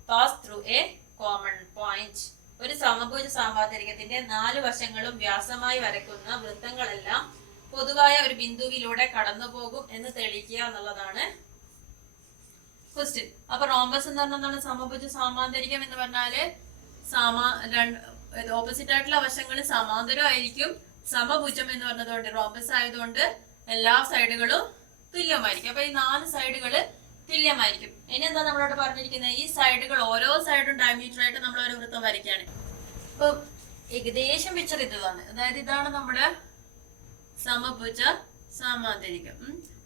pass through a common point. ഒരു സമഭുജ സാമാന്തരികത്തിന്റെ 4 വശങ്ങളും വ്യാസമായി വരയ്ക്കുന്ന വൃത്തങ്ങളെല്ലാം പൊതുവായ ഒരു ബിന്ദുവിലൂടെ കടന്നു പോകും എന്ന് തെളിയിക്കുക എന്നുള്ളതാണ് ക്വസ്റ്റ്യൻ. അപ്പൊ റോംബസ് എന്ന് പറഞ്ഞാൽ സമഭുജ സാമാന്തരികം എന്ന് പറഞ്ഞാല് ഓപ്പോസിറ്റ് ആയിട്ടുള്ള വശങ്ങൾ സമാന്തരമായിരിക്കും. സമഭുജം എന്ന് പറഞ്ഞതുകൊണ്ട് റോംബസ് ആയതുകൊണ്ട് എല്ലാ സൈഡുകളും തുല്യമായിരിക്കും. അപ്പൊ ഈ 4 സൈഡുകള് തുല്യമായിരിക്കും. ഇനി എന്താ നമ്മളോട് പറഞ്ഞിരിക്കുന്നത്, ഈ സൈഡുകൾ ഓരോ സൈഡും ഡയമീറ്റർ ആയിട്ട് നമ്മൾ ഒരു വൃത്തം വരയ്ക്കുകയാണ്. ഇപ്പൊ ഏകദേശം പിക്ചർ ഇതാണ്. അതായത് ഇതാണ് നമ്മുടെ സമഭുജ സാമാന്തരികം.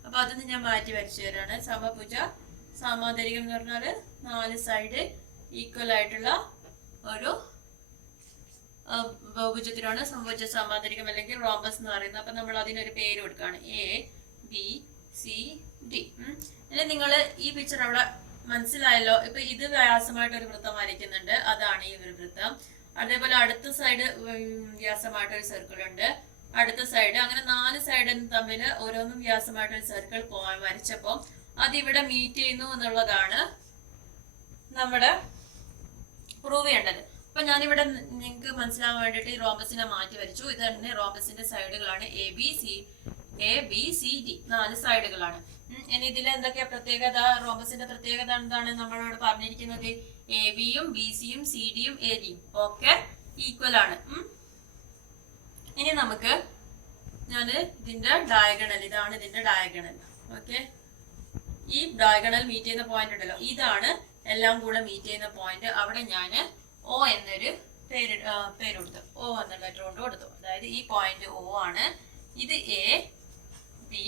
അപ്പൊ അതൊന്ന് ഞാൻ മാറ്റി വരച്ചു തരാണ്. സമഭുജ സാമാന്തരികം എന്ന് പറഞ്ഞാല് 4 സൈഡ് ഈക്വൽ ആയിട്ടുള്ള ഒരു ബഹുഭുജത്തിനാണ് സമഭുജ സാമാന്തരികം അല്ലെങ്കിൽ റോംബസ് എന്ന് പറയുന്നത്. അപ്പൊ നമ്മൾ അതിനൊരു പേര് കൊടുക്കുകയാണ്, എ ബി സി ഡി. അല്ലെ നിങ്ങൾ ഈ പിക്ചർ അവിടെ മനസ്സിലായല്ലോ. ഇപ്പൊ ഇത് വ്യാസമായിട്ട് ഒരു വൃത്തം വരയ്ക്കുന്നുണ്ട്, അതാണ് ഈ ഒരു വൃത്തം. അതേപോലെ അടുത്ത സൈഡ് വ്യാസമായിട്ട് ഒരു സർക്കിൾ ഉണ്ട്, അടുത്ത സൈഡ്, അങ്ങനെ 4 സൈഡും തമ്മിൽ ഓരോന്നും വ്യാസമായിട്ട് ഒരു സർക്കിൾ വരച്ചപ്പോ അതിവിടെ മീറ്റ് ചെയ്യുന്നു എന്നുള്ളതാണ് നമ്മുടെ പ്രൂവ് ചെയ്യേണ്ടത്. അപ്പൊ ഞാനിവിടെ നിങ്ങൾക്ക് മനസ്സിലാവാൻ വേണ്ടിയിട്ട് ഈ റോംബസിനെ മാറ്റി വരച്ചു. ഇത് തന്നെ റോംബസിന്റെ സൈഡുകളാണ് എ ബി സി ഡി, 4 സൈഡുകളാണ്. ഇനി ഇതിൽ എന്തൊക്കെയാ പ്രത്യേകത, റോംബസിന്റെ പ്രത്യേകത എന്താണ് നമ്മളോട് പറഞ്ഞിരിക്കുന്നത്, എ ബിയും ബി സിയും സി ഡിയും എ ഡിയും ഒക്കെ ഈക്വൽ ആണ്. ഇനി നമുക്ക് ഇതിന്റെ ഡയഗണൽ, ഇതാണ് ഇതിന്റെ ഡയഗണൽ. ഓക്കെ, ഈ ഡയഗണൽ മീറ്റ് ചെയ്യുന്ന പോയിന്റ് ഉണ്ടല്ലോ, ഇതാണ് എല്ലാം കൂടെ മീറ്റ് ചെയ്യുന്ന പോയിന്റ്. അവിടെ ഞാൻ ഒ എന്നൊരു പേര് കൊടുത്തു, ഒ എന്ന ലെറ്റർ കൊണ്ട് കൊടുത്തു. അതായത് ഈ പോയിന്റ് ഒ ആണ്. ഇത് എ ബി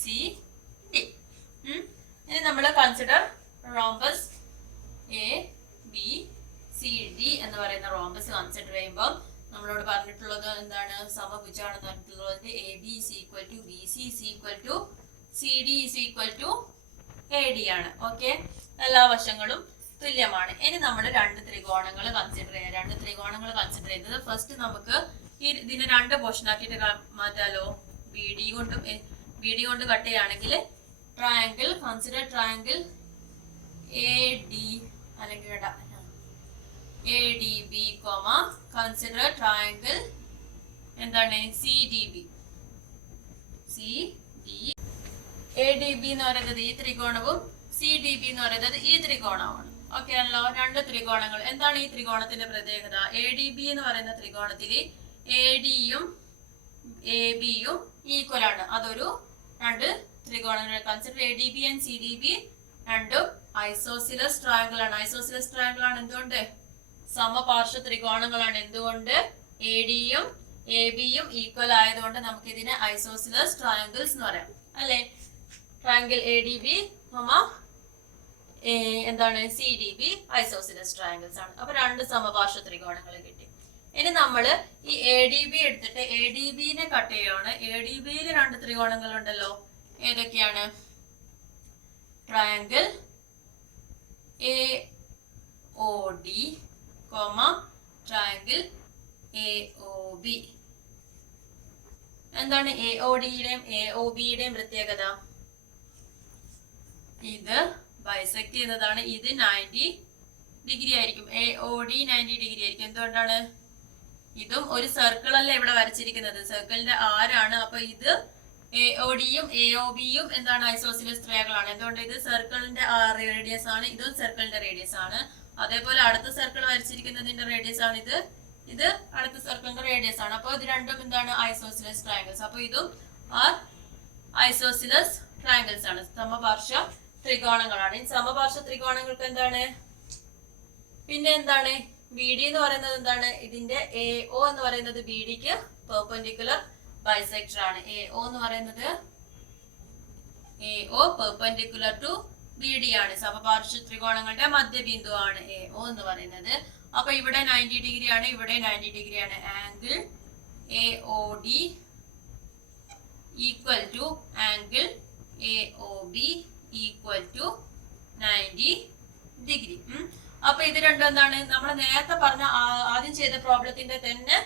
സി ഡി. ഇനി നമ്മൾ consider rhombus A B C D എന്ന് പറയുന്ന റോംബസ് കൺസിഡർ ചെയ്യുമ്പോൾ നമ്മളോട് പറഞ്ഞിട്ടുള്ളത് എന്താണ്, സമഭുജാണെന്ന് പറഞ്ഞിട്ടുള്ളത് A B is equal to B C is equal to C D is equal to A D ആണ്. ഓക്കെ, എല്ലാ വശങ്ങളും തുല്യമാണ്. ഇനി നമ്മൾ 2 ത്രികോണങ്ങൾ കൺസിഡർ ചെയ്യാം. 2 ത്രികോണങ്ങൾ കൺസിഡർ ചെയ്യുന്നത് ഫസ്റ്റ് നമുക്ക് ഇതിനെ 2 പോർഷൻ ആക്കിയിട്ട് മാറ്റാലോ. ബി ഡി കൊണ്ട് കട്ട് ചെയ്യുകയാണെങ്കിൽ triangle, consider triangle A D അല്ലെങ്കിൽ A D B comma consider triangle എന്താണ് C D B. A D B എന്ന് പറയുന്നത് ഈ ത്രികോണവും സി ഡി ബി എന്ന് പറയുന്നത് ഈ ത്രികോണവുമാണ്. ഓക്കെ ആണല്ലോ, 2 ത്രികോണങ്ങൾ. എന്താണ് ഈ ത്രികോണത്തിന്റെ പ്രത്യേകത, എ ഡി ബി എന്ന് പറയുന്ന ത്രികോണത്തിൽ എ ഡിയും എ ബിയും ഈക്വൽ ആണ്. അതൊരു 2 ത്രികോണങ്ങൾ. Consider A D B and C D B രണ്ടും ഐസോസിലസ് ട്രയാങ്കിൾ ആണ്. ഐസോസിലസ് ട്രയാങ്കിൾ ആണ് എന്തുകൊണ്ട്, സമപാർശ്വ ത്രികോണങ്ങളാണ്. എന്തുകൊണ്ട്, എ ഡിയും എ ബിയും ഈക്വൽ ആയതുകൊണ്ട് നമുക്ക് ഇതിനെ ഐസോസിലസ് ട്രയാങ്കിൾസ് എന്ന് പറയാം അല്ലെ. ട്രയാങ്കിൾ എ ഡി ബി എന്താണ് C D B isosceles triangles ആണ്. അപ്പൊ 2 സമപാർശ്വ ത്രികോണങ്ങൾ കിട്ടി. ഇനി നമ്മൾ ഈ എ ഡി ബി എടുത്തിട്ട് എ ഡി ബിനെ കട്ട് ചെയ്യുകയാണ്. എ ഡി ബിയിൽ 2 ത്രികോണങ്ങൾ ഉണ്ടല്ലോ, ഏതൊക്കെയാണ്, ട്രയാങ്കിൾ AOD, ട്രയാങ്കിൾ AOB. എന്താണ് AODയുടെയും AOBയുടെയും പ്രത്യേകത? ഇത് ബൈസെക്ട് ചെയ്യുന്നതാണ്. ഇത് 90 ഡിഗ്രി ആയിരിക്കും. AOD 90 ഡിഗ്രി ആയിരിക്കും. എന്തുകൊണ്ടാണ്? ഇതും ഒരു സർക്കിൾ അല്ല ഇവിടെ വരച്ചിരിക്കുന്നത്, സർക്കിളിന്റെ ആരാണ്. അപ്പൊ ഇത് AODയും AOBയും എന്താണ്? ഐസോസിലസ് ട്രയാങ്കിളാണ്. എന്തുകൊണ്ട്? ഇത് സർക്കിളിന്റെ റേഡിയസ് ആണ്, ഇതും സർക്കിളിന്റെ റേഡിയസ് ആണ്. അതേപോലെ അടുത്ത സർക്കിൾ വരച്ചിരിക്കുന്നതിന്റെ റേഡിയസ് ആണ് ഇത്, ഇത് അടുത്ത സർക്കിളിന്റെ റേഡിയസ് ആണ്. അപ്പൊ ഇത് രണ്ടും എന്താണ്? Isosceles triangles. അപ്പൊ ഇതും ഐസോസിലസ് ട്രയാങ്കിൾസ് ആണ്, സമപാർശ്വ ത്രികോണങ്ങളാണ്. ഈ സമപാർശ്വ ത്രികോണങ്ങൾക്ക് എന്താണ്? പിന്നെ എന്താണ്? BD എന്ന് പറയുന്നത് എന്താണ്? ഇതിന്റെ AO എന്ന് പറയുന്നത് BDക്ക് പെർപെൻഡിക്കുലർ ബൈസെക്ടർ ആണ്. AO എന്ന് പറയുന്നത് AO പെർപെൻഡിക്കുലർ ടു BD ആണ്. സമപാർശ്വ ത്രികോണങ്ങളുടെ മധ്യബിന്ദു ആണ് AO എന്ന് പറയുന്നത്. അപ്പൊ ഇവിടെ 90 ഡിഗ്രി ആണ്, ഇവിടെ 90 ഡിഗ്രി ആണ്. Angle AOD equal to angle AOB equal to 90 degree. അപ്പൊ ഇത് രണ്ടും എന്താണ്? നമ്മൾ നേരത്തെ പറഞ്ഞ ആദ്യം ചെയ്ത പ്രോബ്ലത്തിന്റെ തന്നെ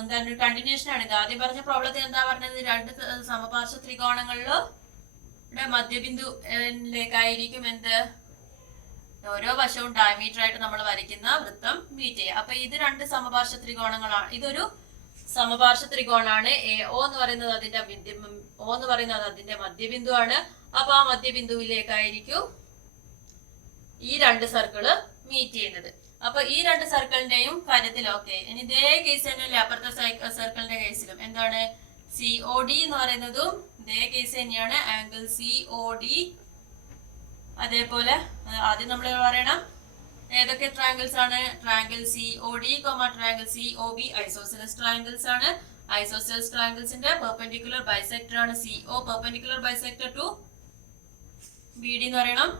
എന്താണ്? കണ്ടിന്യൂഷൻ ആണ് ഇത്. ആദ്യം പറഞ്ഞ പ്രോബ്ലത്തിൽ എന്താ പറഞ്ഞത്? രണ്ട് സമപാർശ്വ ത്രികോണങ്ങളിലും മധ്യബിന്ദുലേക്കായിരിക്കും എന്ത്? ഓരോ വശവും ഡയമീറ്റർ ആയിട്ട് നമ്മൾ വരയ്ക്കുന്ന വൃത്തം മീറ്റ് ചെയ്യുക. അപ്പൊ ഇത് രണ്ട് സമപാർശ്വ ത്രികോണങ്ങളാണ്. ഇതൊരു സമപാർശ്വ ത്രികോണാണ്. AO എന്ന് പറയുന്നത് അതിന്റെ മധ്യബിന്ദു ആണ്. അപ്പൊ ആ മധ്യബിന്ദുവിലേക്കായിരിക്കും ഈ രണ്ട് സർക്കിള് മീറ്റ് ചെയ്യുന്നത്. അപ്പൊ ഈ രണ്ട് സർക്കിളിന്റെയും കാര്യത്തിൽ ഓക്കെ. ഇനി ഇതേ കേസ് തന്നെയല്ലേ അപ്പുറത്തെ സർക്കിളിന്റെ കേസിലും? എന്താണ്? COD എന്ന് പറയുന്നതും ഇതേ കേസ് തന്നെയാണ്. Angle COD. അതേപോലെ ആദ്യം നമ്മൾ പറയണം ഏതൊക്കെ ട്രയാങ്കിൾസ് ആണ്? Triangle COD, triangle COB isosceles triangles ആണ്. ഐസോസിലസ് ട്രയാങ്കിൾസിന്റെ പെർപെൻഡിക്കുലർ ബൈസെക്ടർ ആണ് CO. Perpendicular bisector to BD എന്ന് പറയണം.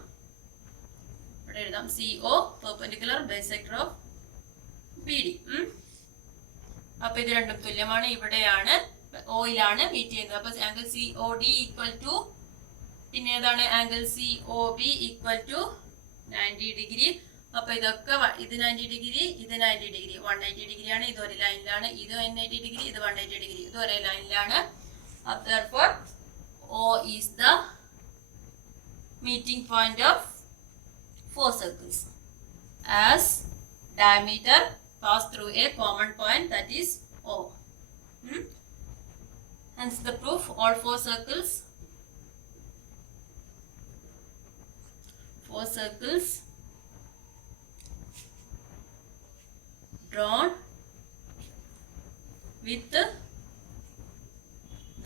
ഇവിടെ എഴുതാം CO perpendicular bisector of BD. അപ്പൊ ഇത് രണ്ടും തുല്യമാണ്. ഇവിടെയാണ് ഓയിലാണ് മീറ്റ് ചെയ്യുന്നത്. അപ്പൊ ആംഗിൾ COD ഈക്വൽ ടു പിന്നെ ഏതാണ്? Angle COB equal to 90 degree. അപ്പൊ ഇതൊക്കെ ഇത് 90 ഡിഗ്രി, ഇത് 90 ഡിഗ്രി, 180 ഡിഗ്രി ആണ്. ഇത് ഒരു ലൈനിലാണ്. ഇത് 180 ഡിഗ്രി, ഇത് 180 ഡിഗ്രി, ഇത് ഒരേ ലൈനിലാണ്. Therefore O is the meeting point of 4 circles as diameter pass through a common point, that is O. Hence the proof, all 4 circles drawn with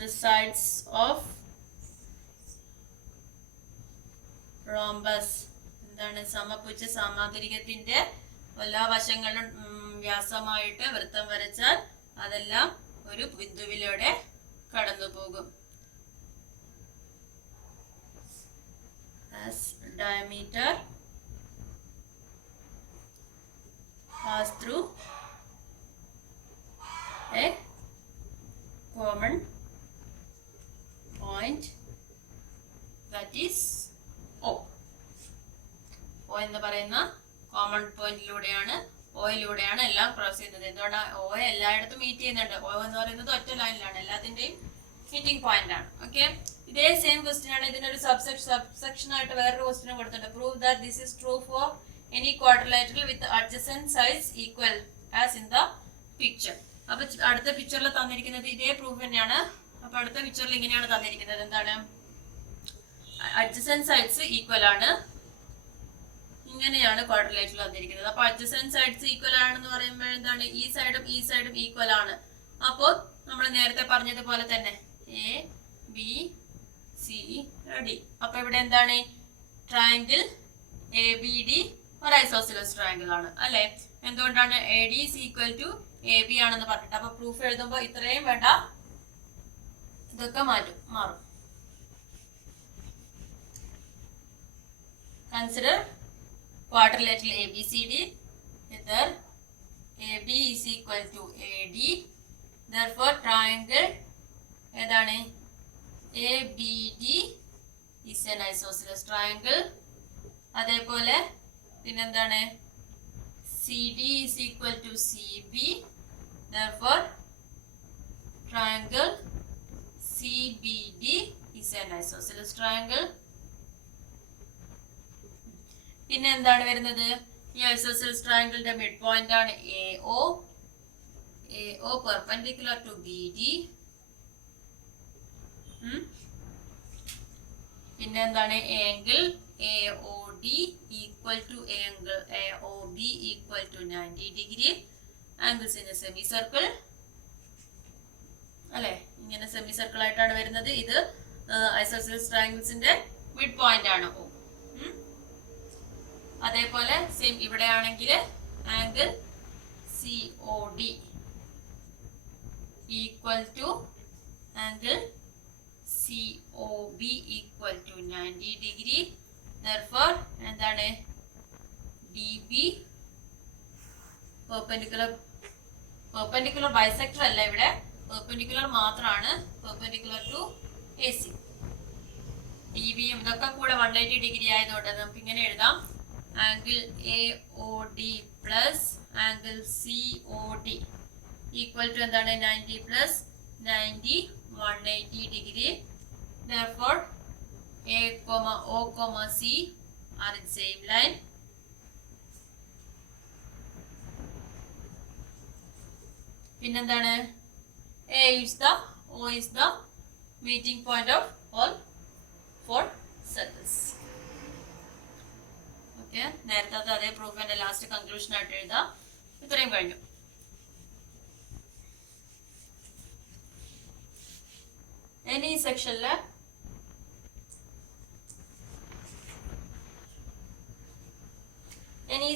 the sides of rhombus. എന്താണ്? സമഭുജ സാമാന്തരികത്തിന്റെ എല്ലാ വശങ്ങളും വ്യാസമായിട്ട് വൃത്തം വരച്ചാൽ അതെല്ലാം ഒരു ബിന്ദുവിലൂടെ കടന്നു പോകും. As diameter pass through a common point, that is O. O എന്ന് പറയുന്ന കോമൺ പോയിന്റിലൂടെയാണ്, ഓയിലൂടെയാണ് എല്ലാം ക്രോസ് ചെയ്യുന്നത്. എന്തുകൊണ്ടാണ്? O എല്ലായിടത്തും മീറ്റ് ചെയ്യുന്നുണ്ട്. O എന്ന് പറയുന്നത് ഒറ്റ ലൈനിലാണ്, എല്ലാത്തിന്റെയും മീറ്റിംഗ് പോയിന്റ് ആണ്. ഓക്കെ, ഇതേ സെയിം ക്വസ്റ്റ്യൻ ആണ്. ഇതിനൊരു സബ്സെക്ഷൻ ആയിട്ട് വേറൊരു ക്വസ്റ്റ്യൻ കൊടുത്തിട്ടുണ്ട്. Prove that this is true for any quadrilateral with adjacent sides equal as in the picture. അപ്പൊ അടുത്ത പിക്ചറിൽ തന്നിരിക്കുന്നത് ഇതേ പ്രൂഫ് തന്നെയാണ്. അപ്പൊ അടുത്ത പിക്ചറിൽ ഇങ്ങനെയാണ് തന്നിരിക്കുന്നത്. എന്താണ്? അഡ്ജസന്റ് സൈഡ്സ് ഈക്വൽ ആണ്. ഇങ്ങനെയാണ് ക്വാഡ്രിലാറ്ററൽ തന്നിരിക്കുന്നത്. അപ്പൊ അഡ്ജസന്റ് സൈഡ്സ് ഈക്വൽ ആണെന്ന് പറയുമ്പോൾ എന്താണ്? ഈ സൈഡും ഈക്വൽ ആണ്. അപ്പോൾ നമ്മൾ നേരത്തെ പറഞ്ഞതുപോലെ തന്നെ ABCD. അപ്പൊ ഇവിടെ എന്താണ്? ട്രയാങ്കിൾ ABD ഒരു ഐസോസിലസ് ട്രയാങ്കിൾ ആണ് അല്ലെ? എന്തുകൊണ്ടാണ്? AD is equal to AB ആണെന്ന് പറഞ്ഞിട്ട്. അപ്പൊ പ്രൂഫ് എഴുതുമ്പോ ഇത്രയും വേണ്ട, ഇതൊക്കെ മാറും. Consider quadrilateral ABCD. Whether AB is equal to AD. Therefore triangle ഏതാണ്? ABD is N isosceles triangle. അതേപോലെ പിന്നെന്താണ് CD is equal to CB. Therefore, triangle CBD is an isosceles triangle. പിന്നെ എന്താണ് വരുന്നത്? ഈ ഐസോസെലസ് ട്രയാങ്കിളിന്റെ മിഡ് പോയിന്റ് ആണ് AO. AO perpendicular to BD. പിന്നെ എന്താണ് angle AOD equal to angle AOB equal to 90 degree. Angles in a semicircle. അല്ലേ? ഇങ്ങനെ സെമിസർക്കിൾ ആയിട്ടാണ് വരുന്നത്. ഇത് ഐസോസെലസ് ട്രയാങ്കിൾസിന്റെ മിഡ് പോയിന്റ് ആണ് O. അതേപോലെ സെയിം ഇവിടെ ആണെങ്കിൽ angle COD equal to angle COB equal to 90 degree. Therefore, എന്താണ് DB പെർപെൻഡിക്കുലർ ബൈസെക്ടർ അല്ല, ഇവിടെ പെർപെൻഡിക്കുലർ മാത്രമാണ്, പെർപെൻഡിക്കുലർ ടു AC. DBയും ഇതൊക്കെ കൂടെ 180 ഡിഗ്രി ആയതുകൊണ്ട് നമുക്ക് ഇങ്ങനെ എഴുതാം, angle AOD plus angle COD equal to എന്താണ് 90 plus 90 180 degree. Therefore, A, O, C are in same line. പിന്നെന്താണ് O is the meeting point of all four circles. Okay, നേരത്തെ അതേ പ്രൂഫ് എന്റെ ലാസ്റ്റ് കൺക്ലൂഷൻ ആയിട്ട് എഴുതാം. ഇത്രയും കഴിഞ്ഞു. ഇനി ഈ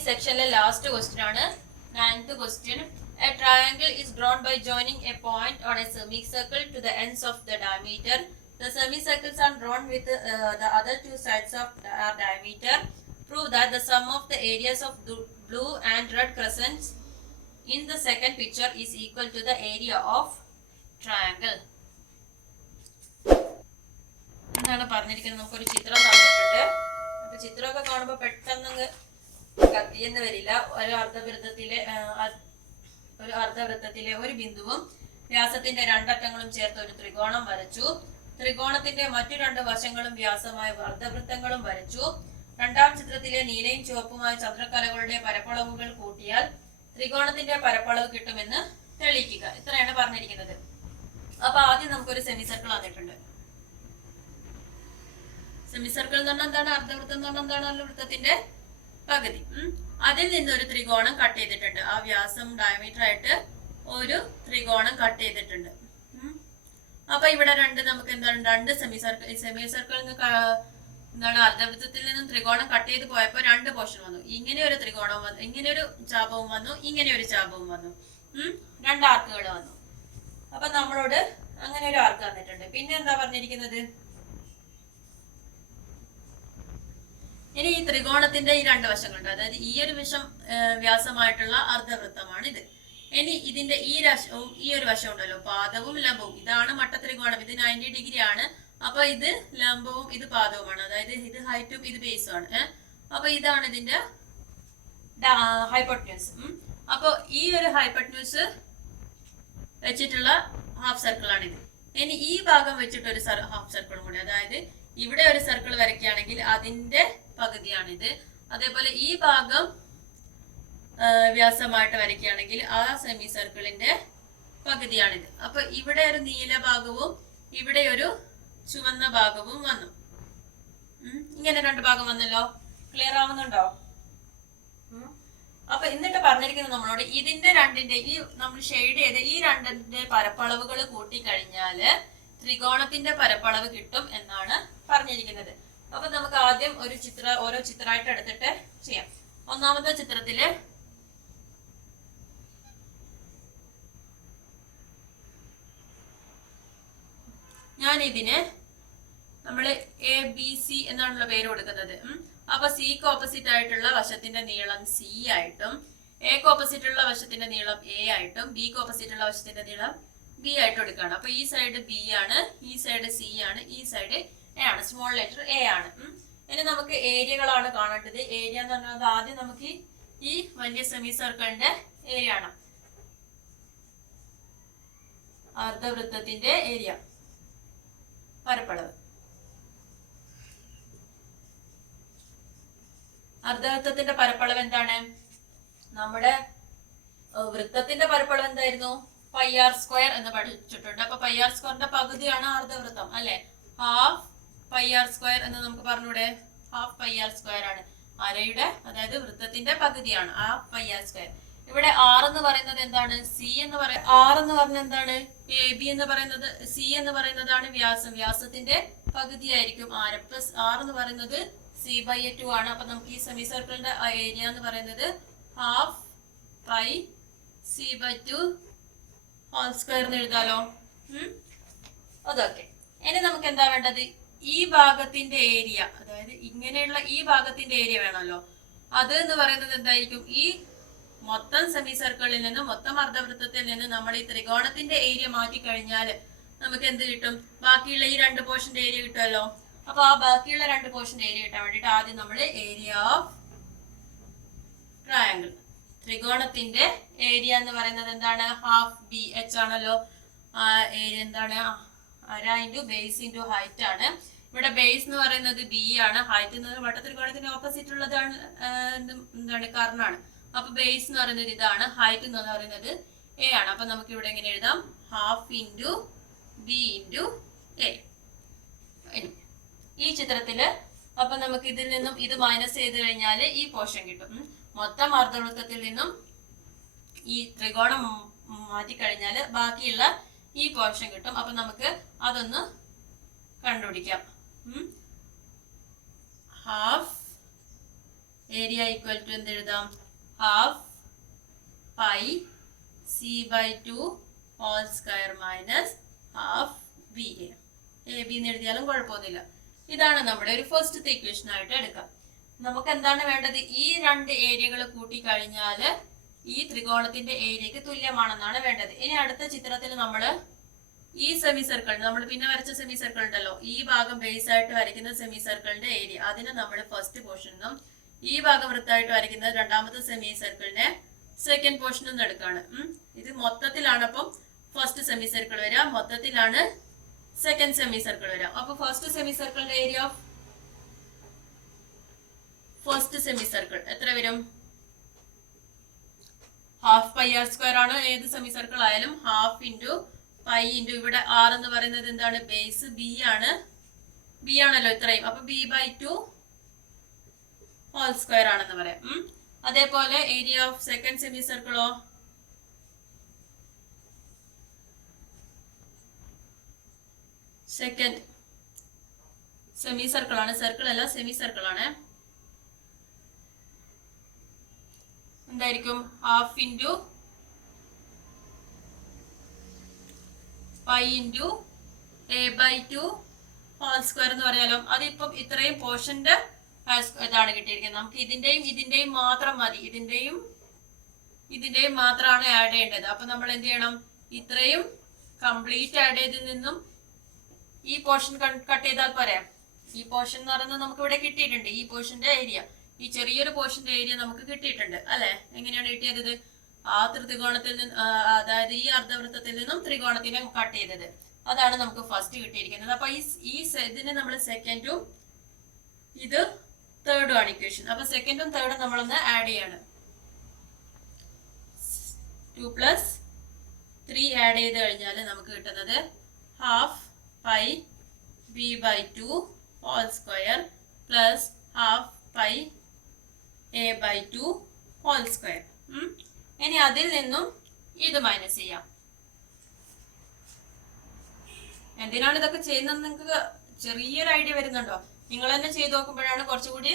സെക്ഷനില് ലാസ്റ്റ് ക്വസ്റ്റ്യൻ ആണ്, 9th question. A triangle is drawn by joining a point on a semicircle to the ends of the diameter. The semicircles are drawn with the other two sides of diameter. Prove that the sum of the areas of blue and red crescents in the second picture is equal to the area of triangle. എന്താണ് പറഞ്ഞിരിക്കുന്നത്? നമുക്കൊരു ചിത്രം തന്നിട്ടുണ്ട്. അപ്പൊ ചിത്രമൊക്കെ കാണുമ്പോൾ പെട്ടെന്ന് കത്തിയെന്ന് വരില്ല. ഒരു അർദ്ധവൃത്തത്തിലെ ഒരു ബിന്ദുവും വ്യാസത്തിന്റെ രണ്ടറ്റങ്ങളും ചേർത്ത് ഒരു ത്രികോണം വരച്ചു. ത്രികോണത്തിന്റെ മറ്റു രണ്ട് വശങ്ങളും വ്യാസമായ അർദ്ധവൃത്തങ്ങളും വരച്ചു. രണ്ടാം ചിത്രത്തിലെ നീലയും ചുവപ്പുമായ ചന്ദ്രക്കലകളുടെ പരപ്പളവുകൾ കൂട്ടിയാൽ ത്രികോണത്തിന്റെ പരപ്പളവ് കിട്ടുമെന്ന് തെളിയിക്കുക. ഇത്രയാണ് പറഞ്ഞിരിക്കുന്നത്. അപ്പൊ ആദ്യം നമുക്കൊരു സെമിസർക്കിൾ തന്നിട്ടുണ്ട്. സെമിസർക്കിൾ എന്ന് പറഞ്ഞാൽ എന്താണ്? അർദ്ധവൃത്തം എന്ന് പറഞ്ഞാൽ എന്താണ്? വൃത്തത്തിന്റെ പകുതി. അതിൽ നിന്നൊരു ത്രികോണം കട്ട് ചെയ്തിട്ടുണ്ട്. ആ വ്യാസം ഡയമീറ്റർ ആയിട്ട് ഒരു ത്രികോണം കട്ട് ചെയ്തിട്ടുണ്ട്. അപ്പൊ ഇവിടെ നമുക്ക് എന്താണ്? രണ്ട് സെമിസർക്കിൾ എന്താണ്? അർദ്ധവൃത്തത്തിൽ നിന്നും ത്രികോണം കട്ട് ചെയ്ത് പോയപ്പോ രണ്ട് പോർഷൻ വന്നു. ഇങ്ങനെ ഒരു ത്രികോണം വന്നു, ഇങ്ങനെ ഒരു ചാപവും വന്നു, ഇങ്ങനെ ഒരു ചാപവും വന്നു. രണ്ട് ആർക്കുകൾ വന്നു. അപ്പൊ നമ്മളോട് അങ്ങനെ ഒരു ആർക്ക് തന്നിട്ടുണ്ട്. പിന്നെ എന്താ പറഞ്ഞിരിക്കുന്നത്? ഇനി ഈ ത്രികോണത്തിന്റെ ഈ രണ്ട് വശങ്ങളുണ്ട്. അതായത് ഈ ഒരു വശം വ്യാസമായിട്ടുള്ള അർദ്ധവൃത്തമാണ് ഇത്. ഇനി ഇതിന്റെ ഈ വശവും ഈ ഒരു വശം ഉണ്ടല്ലോ, പാദവും ലംബവും. ഇതാണ് മട്ടത്രികോണം. ഇത് 90 ഡിഗ്രി ആണ്. അപ്പൊ ഇത് ലംബവും ഇത് പാദവുമാണ്. അതായത് ഇത് ഹൈറ്റും ഇത് ബേസും ആണ്. അപ്പൊ ഇതാണ് ഇതിന്റെ ഹൈപ്പോട്ടന്യൂസ്. അപ്പൊ ഈ ഒരു ഹൈപ്പോട്ടന്യൂസ് വെച്ചിട്ടുള്ള ഹാഫ് സർക്കിൾ ആണ് ഇത്. ഇനി ഈ ഭാഗം വെച്ചിട്ട് ഒരു ഹാഫ് സർക്കിളും കൂടി, അതായത് ഇവിടെ ഒരു സർക്കിൾ വരയ്ക്കുകയാണെങ്കിൽ അതിന്റെ പകുതിയാണിത്. അതേപോലെ ഈ ഭാഗം വ്യാസമായിട്ട് വരയ്ക്കുകയാണെങ്കിൽ ആ സെമി സർക്കിളിന്റെ പകുതിയാണിത്. അപ്പൊ ഇവിടെ ഒരു നീല ഭാഗവും ഇവിടെ ഒരു ചുവന്ന ഭാഗവും വന്നു. ഇങ്ങനെ രണ്ട് ഭാഗം വന്നല്ലോ. ക്ലിയർ ആവുന്നുണ്ടോ? അപ്പൊ എന്നിട്ട് പറഞ്ഞിരിക്കുന്നത് നമ്മളോട് ഇതിന്റെ രണ്ടിന്റെ ഈ നമ്മൾ ഷെയ്ഡ് ചെയ്ത് ഈ രണ്ടിന്റെ പരപ്പളവുകൾ കൂട്ടിക്കഴിഞ്ഞാല് ത്രികോണത്തിന്റെ പരപ്പളവ് കിട്ടും എന്നാണ് പറഞ്ഞിരിക്കുന്നത്. അപ്പൊ നമുക്ക് ആദ്യം ഓരോ ചിത്രമായിട്ട് എടുത്തിട്ട് ചെയ്യാം. ഒന്നാമത്തെ ചിത്രത്തില് ഞാൻ ഇതിന് നമ്മള് ABC എന്നാണല്ലോ പേര് കൊടുക്കുന്നത്. അപ്പൊ സിക്ക് ഓപ്പോസിറ്റ് ആയിട്ടുള്ള വശത്തിന്റെ നീളം C ആയിട്ടും എക്ക് ഓപ്പോസിറ്റ് ഉള്ള വശത്തിന്റെ നീളം A ആയിട്ടും ബിക്ക് ഓപ്പോസിറ്റ് ഉള്ള വശത്തിന്റെ നീളം B ആയിട്ടും എടുക്കുകയാണ്. അപ്പൊ ഈ സൈഡ് B ആണ്, ഈ സൈഡ് C ആണ്, ഈ സൈഡ് എ ആണ്, സ്മോൾ ലെറ്റർ എ ആണ്. ഇനി നമുക്ക് ഏരിയകളാണ് കാണേണ്ടത്. ഏരിയ എന്ന് പറഞ്ഞാൽ ആദ്യം നമുക്ക് ഈ വലിയ സെമി സർക്കിളിന്റെ ഏരിയ ആണ്, അർദ്ധവൃത്തത്തിന്റെ ഏരിയ, പരപ്പളവ്. അർദ്ധവൃത്തത്തിന്റെ പരപ്പളവ് എന്താണ്? നമ്മുടെ വൃത്തത്തിന്റെ പരപ്പളവ് എന്തായിരുന്നു? പൈ ആർ സ്ക്വയർ എന്ന് പഠിച്ചിട്ടുണ്ട്. അപ്പൊ പൈ ആർ സ്ക്വയറിന്റെ പകുതിയാണ് അർദ്ധവൃത്തം അല്ലെ? ഹാഫ് പൈ ആർ സ്ക്വയർ എന്ന് നമുക്ക് പറഞ്ഞൂടെ? ഹാഫ് പൈ ആർ സ്ക്വയർ ആണ് അരയുടെ, അതായത് വൃത്തത്തിന്റെ പകുതിയാണ് ഹാഫ് പൈ ആർ സ്ക്വയർ. ഇവിടെ ആർ എന്ന് പറയുന്നത് എന്താണ്? സി എന്ന് പറയുന്നത്, ആർ എന്ന് പറഞ്ഞ എന്താണ്? എ ബി എന്ന് പറയുന്നത്, സി എന്ന് പറയുന്നതാണ് വ്യാസം. വ്യാസത്തിന്റെ പകുതിയായിരിക്കും ആരം. പ്ലസ് ആർ എന്ന് പറയുന്നത് സി ബൈ 2 ആണ്. അപ്പൊ നമുക്ക് ഈ സെമി സർക്കിളിന്റെ ഏരിയ എന്ന് പറയുന്നത് half pi C by 2 whole square എന്ന് എഴുതാലോ. അതൊക്കെ. ഇനി നമുക്ക് എന്താ വേണ്ടത്? ഈ ഭാഗത്തിന്റെ ഏരിയ, അതായത് ഇങ്ങനെയുള്ള ഈ ഭാഗത്തിന്റെ ഏരിയ വേണമല്ലോ. അത് എന്ന് പറയുന്നത് എന്തായിരിക്കും? ഈ മൊത്തം സെമി സർക്കിളിൽ നിന്ന്, മൊത്തം അർദ്ധവൃത്തത്തിൽ നിന്ന് നമ്മൾ ഈ ത്രികോണത്തിന്റെ ഏരിയ മാറ്റി കഴിഞ്ഞാൽ നമുക്ക് എന്ത് കിട്ടും? ബാക്കിയുള്ള ഈ 2 പോർഷന്റെ ഏരിയ കിട്ടുമല്ലോ. അപ്പൊ ആ ബാക്കിയുള്ള 2 പോർഷന്റെ ഏരിയ കിട്ടാൻ വേണ്ടിട്ട് ആദ്യം നമ്മൾ ഏരിയ ഓഫ് ട്രയാങ്കിൾ, ത്രികോണത്തിന്റെ ഏരിയ എന്ന് പറയുന്നത് എന്താണ്? ഹാഫ് ബി എച്ച് ആണല്ലോ. ഏരിയ എന്താണ്? അര ഇൻറ്റു ബേസ് ഇൻറ്റു ഹൈറ്റ് ആണ്. ഇവിടെ ബേസ് എന്ന് പറയുന്നത് ബി ആണ്, ഹൈറ്റ് എന്ന് വട്ടത്രികോണത്തിന് ഓപ്പോസിറ്റ് ഉള്ളതാണ് എന്താണ്? കർണാണ്. അപ്പൊ ബേസ് എന്ന് പറയുന്നത് ഇതാണ്, ഹൈറ്റ് എന്ന് പറയുന്നത് എ ആണ്. അപ്പൊ നമുക്ക് ഇവിടെ എങ്ങനെ എഴുതാം? Half into B into A. ഈ ചിത്രത്തില് അപ്പൊ നമുക്ക് ഇതിൽ നിന്നും ഇത് മൈനസ് ചെയ്ത് കഴിഞ്ഞാൽ ഈ പോർഷൻ കിട്ടും. മൊത്തം അർദ്ധവൃത്തത്തിൽ നിന്നും ഈ ത്രികോണം മാറ്റി കഴിഞ്ഞാൽ ബാക്കിയുള്ള ഈ പോർഷൻ കിട്ടും. അപ്പൊ നമുക്ക് അതൊന്ന് കണ്ടുപിടിക്കാം. ഹാഫ് ഏരിയ ഈക്വൽ ടു എന്ത് എഴുതാം? Half pi C by 2 whole square minus half B A. A B എന്ന് എഴുതിയാലും കുഴപ്പമൊന്നുമില്ല. ഇതാണ് നമ്മുടെ ഒരു ഫസ്റ്റത്തെ ഇക്വേഷൻ ആയിട്ട് എടുക്കാം. നമുക്ക് എന്താണ് വേണ്ടത്? ഈ 2 ഏരിയകൾ കൂട്ടി കഴിഞ്ഞാൽ ഈ ത്രികോണത്തിന്റെ ഏരിയക്ക് തുല്യമാണെന്നാണ് വേണ്ടത്. ഇനി അടുത്ത ചിത്രത്തിൽ നമ്മൾ ഈ സെമി സർക്കിൾ, നമ്മൾ പിന്നെ വരച്ച സെമി സർക്കിൾ ഉണ്ടല്ലോ, ഈ ഭാഗം ബേസ് ആയിട്ട് വരയ്ക്കുന്ന സെമി സർക്കിളിന്റെ ഏരിയ, അതിനെ നമ്മൾ ഫസ്റ്റ് പോർഷനും ഈ ഭാഗം വൃത്തമായിട്ട് വരയ്ക്കുന്ന രണ്ടാമത്തെ സെമി സർക്കിളിനെ സെക്കൻഡ് പോർഷനും എടുക്കാണ്. ഇത് മൊത്തത്തിലാണ് അപ്പം ഫസ്റ്റ് സെമി സർക്കിൾ വരിക, മൊത്തത്തിലാണ് സെക്കൻഡ് സെമി സർക്കിൾ വരിക. അപ്പൊ ഫസ്റ്റ് സെമി സർക്കിളിന്റെ area of first semi circle എത്ര വരും? ഹാഫ് പൈ ആർ സ്ക്വയർ ആണ്. ഏത് സെമി സർക്കിൾ ആയാലും ഹാഫ് ഇൻറ്റു പൈ ഇൻറ്റു ഇവിടെ ആർ എന്ന് പറയുന്നത് എന്താണ്? ബേസ് ബി ആണ്, ബി ആണല്ലോ ഇത്രയും. അപ്പൊ ബി ബൈ 2 ഹോൾ സ്ക്വയർ ആണെന്ന് പറയാം. അതേപോലെ ഏരിയ ഓഫ് സെക്കൻഡ് സെമി സർക്കിളോ? സെക്കൻഡ് സെമി സർക്കിൾ ആണ്, സർക്കിൾ അല്ല സെമി സർക്കിൾ ആണ്. എന്തായിരിക്കും? Half into pi into A by 2 whole square എന്ന് പറയാലോ. അതിപ്പം ഇത്രയും പോർഷന്റെ ഇതാണ് കിട്ടിയിരിക്കുന്നത്. നമുക്ക് ഇതിന്റെയും മാത്രം മതി, ഇതിന്റെയും മാത്രമാണ് ആഡ് ചെയ്യേണ്ടത്. അപ്പൊ നമ്മൾ എന്ത് ചെയ്യണം? ഇത്രയും കംപ്ലീറ്റ് ആഡ് ചെയ്തതിൽ നിന്നും ഈ പോർഷൻ കട്ട് ചെയ്താൽ പോരാ. ഈ പോർഷൻ എന്ന് പറയുന്നത് നമുക്ക് ഇവിടെ കിട്ടിയിട്ടുണ്ട്. ഈ പോർഷന്റെ ഏരിയ, ഈ ചെറിയൊരു പോർഷന്റെ ഏരിയ നമുക്ക് കിട്ടിയിട്ടുണ്ട് അല്ലെ? എങ്ങനെയാണ് കിട്ടിയത്? ആ ത്രികോണത്തിൽ നിന്ന്, അതായത് ഈ അർദ്ധവൃത്തത്തിൽ നിന്നും ത്രികോണത്തിനെ കട്ട് ചെയ്തത്, അതാണ് നമുക്ക് ഫസ്റ്റ് കിട്ടിയിരിക്കുന്നത്. അപ്പൊ ഈ ഇതിനെ നമ്മൾ സെക്കൻഡും ഇത് തേർഡും ആണ് ഇക്വേഷൻ. അപ്പൊ സെക്കൻഡും തേർഡും നമ്മളൊന്ന് ആഡ് ചെയ്യാണ്. 2 + 3 ആഡ് ചെയ്ത് കഴിഞ്ഞാൽ നമുക്ക് കിട്ടുന്നത് half pi B by 2 whole square plus half pi A by 2 whole square. ഇനി അതിൽ നിന്നും ഇത് മൈനസ് ചെയ്യാം. എന്തിനാണ് ഇതൊക്കെ ചെയ്യുന്നത് നിങ്ങൾക്ക് ചെറിയൊരു ഐഡിയ വരുന്നുണ്ടോ? നിങ്ങൾ തന്നെ ചെയ്ത് നോക്കുമ്പോഴാണ് കുറച്ചുകൂടി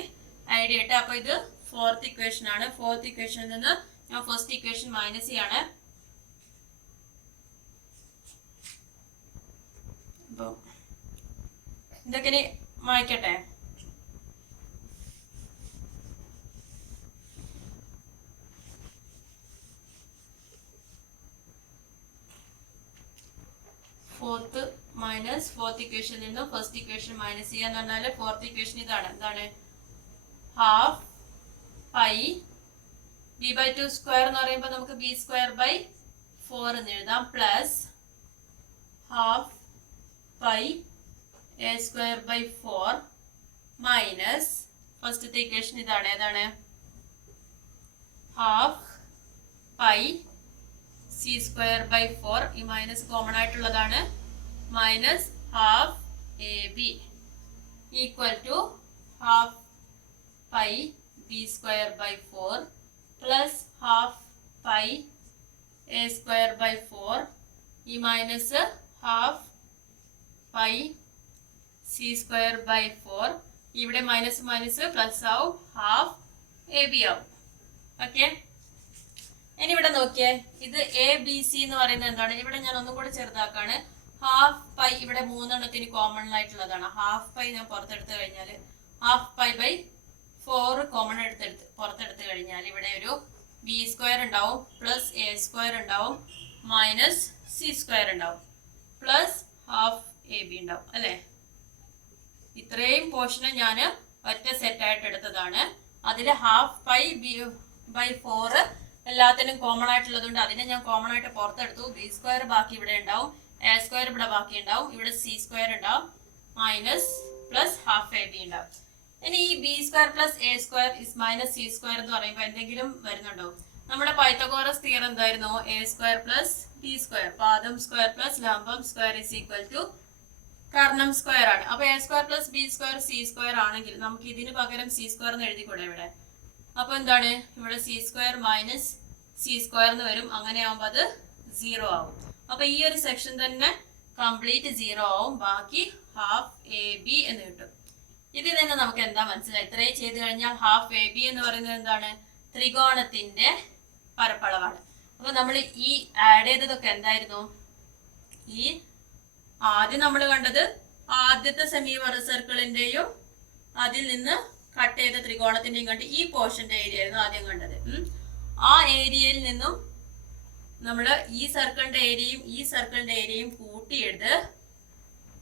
ഐഡിയ കിട്ടുക. അപ്പൊ ഇത് ഫോർത്ത് ഇക്വേഷൻ ആണ്. ഫോർത്ത് ഇക്വേഷനിൽ നിന്ന് ഞാൻ ഫസ്റ്റ് ഇക്വേഷൻ മൈനസ് ചെയ്യാണ്. അപ്പൊ ഇതൊക്കെ ഇനി മായ്ക്കട്ടെ. ഫോർത്ത് മൈനസ് ഫോർത്ത് ഇക്വേഷനിൽ നിന്നും ഫസ്റ്റ് ഇക്വേഷൻ മൈനസ് ചെയ്യാന്ന് പറഞ്ഞാൽ ഫോർത്ത് ഇക്വേഷൻ ഇതാണ്. എന്താണ്? ഹാഫ് പൈ b/2 സ്ക്വയർ എന്ന് പറയുമ്പോൾ നമുക്ക് b²/4 എന്ന് എഴുതാം. Plus half pi a²/4 minus ഫസ്റ്റത്തെ ഇക്വേഷൻ ഇതാണ്. ഏതാണ്? Half pi c²/4. ഈ മൈനസ് കോമൺ ആയിട്ടുള്ളതാണ്. Minus half ab equal to half pi b²/4 plus half pi a²/4. ഈ മൈനസ് ഹാഫ് പൈ c²/4. ഇവിടെ മൈനസ് മൈനസ് പ്ലസ് ആവും, ഹാഫ് ab ആവും. Okay, ഇനി ഇവിടെ നോക്കിയേ, ഇത് എ ബി സി എന്ന് പറയുന്നത് എന്താണ്? ഇവിടെ ഞാൻ ഒന്നും കൂടെ ചെറുതാക്കാണ്. ഹാഫ് പൈ ഇവിടെ 3 കോമൺ ആയിട്ടുള്ളതാണ്. ഹാഫ് പൈ ഞാൻ പുറത്തെടുത്ത് കഴിഞ്ഞാൽ ഹാഫ് π/4 കോമൺ പുറത്തെടുത്ത് കഴിഞ്ഞാൽ ഇവിടെ ഒരു b² ഉണ്ടാവും, പ്ലസ് a² ഉണ്ടാവും, മൈനസ് c² ഉണ്ടാവും, പ്ലസ് ഹാഫ് ab ഉണ്ടാവും. അല്ലെ, ഇത്രയും പോർഷനെ ഞാൻ ഒറ്റ സെറ്റ് ആയിട്ട് എടുത്തതാണ്. അതിൽ ഹാഫ് π/4 എല്ലാത്തിനും കോമൺ ആയിട്ടുള്ളത് കൊണ്ട് അതിനെ ഞാൻ കോമൺ ആയിട്ട് പുറത്തെടുത്തു. b² ബാക്കി ഇവിടെ ഉണ്ടാവും, a² ഇവിടെ ബാക്കി ഉണ്ടാവും, ഇവിടെ c² ഉണ്ടാവും, മൈനസ് പ്ലസ് ഹാഫ് ab ഉണ്ടാവും. ഇനി ഈ b² plus a² is minus c² എന്ന് പറയുമ്പോൾ എന്തെങ്കിലും വരുന്നുണ്ടോ? നമ്മുടെ പൈത്തഗോറസ് തിയറം എന്തായിരുന്നു? a² പ്ലസ് b², പാദം സ്ക്വയർ പ്ലസ് ലംബം സ്ക്വയർ ഇസ് ഈക്വൽ ടു കർണം സ്ക്വയർ ആണ്. അപ്പൊ a² പ്ലസ് b² c² ആണെങ്കിൽ നമുക്ക് ഇതിന് പകരം c² എന്ന് എഴുതിക്കൂടെ ഇവിടെ? അപ്പൊ എന്താണ്? ഇവിടെ c² മൈനസ് c² എന്ന് വരും. അങ്ങനെ ആവുമ്പോൾ അത് 0 ആവും. അപ്പൊ ഈ ഒരു സെക്ഷൻ തന്നെ കംപ്ലീറ്റ് 0 ആവും. ബാക്കി ഹാഫ് ab എന്ന് കിട്ടും. ഇതിൽ നിന്ന് നമുക്ക് എന്താ മനസ്സിലായി? ഇത്രയും ചെയ്ത് കഴിഞ്ഞാൽ ഹാഫ് ab എന്ന് പറയുന്നത് എന്താണ്? ത്രികോണത്തിന്റെ പരപ്പളവാണ്. അപ്പൊ നമ്മൾ ഈ ആഡ് ചെയ്തതൊക്കെ എന്തായിരുന്നു? ഈ ആദ്യം നമ്മൾ കണ്ടത് ആദ്യത്തെ സെമി സർക്കിളിന്റെയും അതിൽ നിന്ന് കട്ട് ചെയ്ത ത്രികോണത്തിന്റെയും കണ്ട് ഈ പോർഷന്റെ ഏരിയ ആയിരുന്നു ആദ്യം കണ്ടത്. ആ ഏരിയയിൽ നിന്നും നമ്മൾ ഈ സർക്കിളിന്റെ ഏരിയയും കൂട്ടിയെടുത്ത്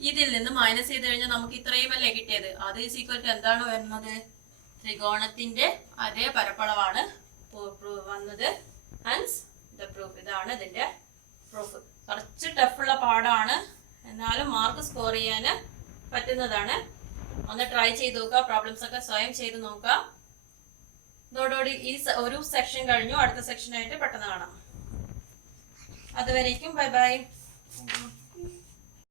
ഇതിൽ നിന്ന് മൈനസ് ചെയ്ത് കഴിഞ്ഞാൽ നമുക്ക് ഇത്രയും അല്ലേ കിട്ടിയത്? അത് ഈസ് ഈക്വൽ ടു എന്താണ് വരുന്നത്? ത്രികോണത്തിന്റെ അതേ പരപ്പളവാണ് വന്നത്. Hans the proof. ഇതാണ് ഇതിന്റെ പ്രൂഫ്. കുറച്ച് ടഫുള്ള പാടാണ്, എന്നാലും മാർക്ക് സ്കോർ ചെയ്യാൻ പറ്റുന്നതാണ്. ഒന്ന് ട്രൈ ചെയ്ത് നോക്കുക. പ്രോബ്ലംസ് ഒക്കെ സ്വയം ചെയ്ത് നോക്കുക. ഇതോടുകൂടി ഈ ഒരു സെക്ഷൻ കഴിഞ്ഞു. അടുത്ത സെക്ഷനായിട്ട് പെട്ടെന്ന് കാണാം. അതുവരേക്കും ബൈ ബൈ.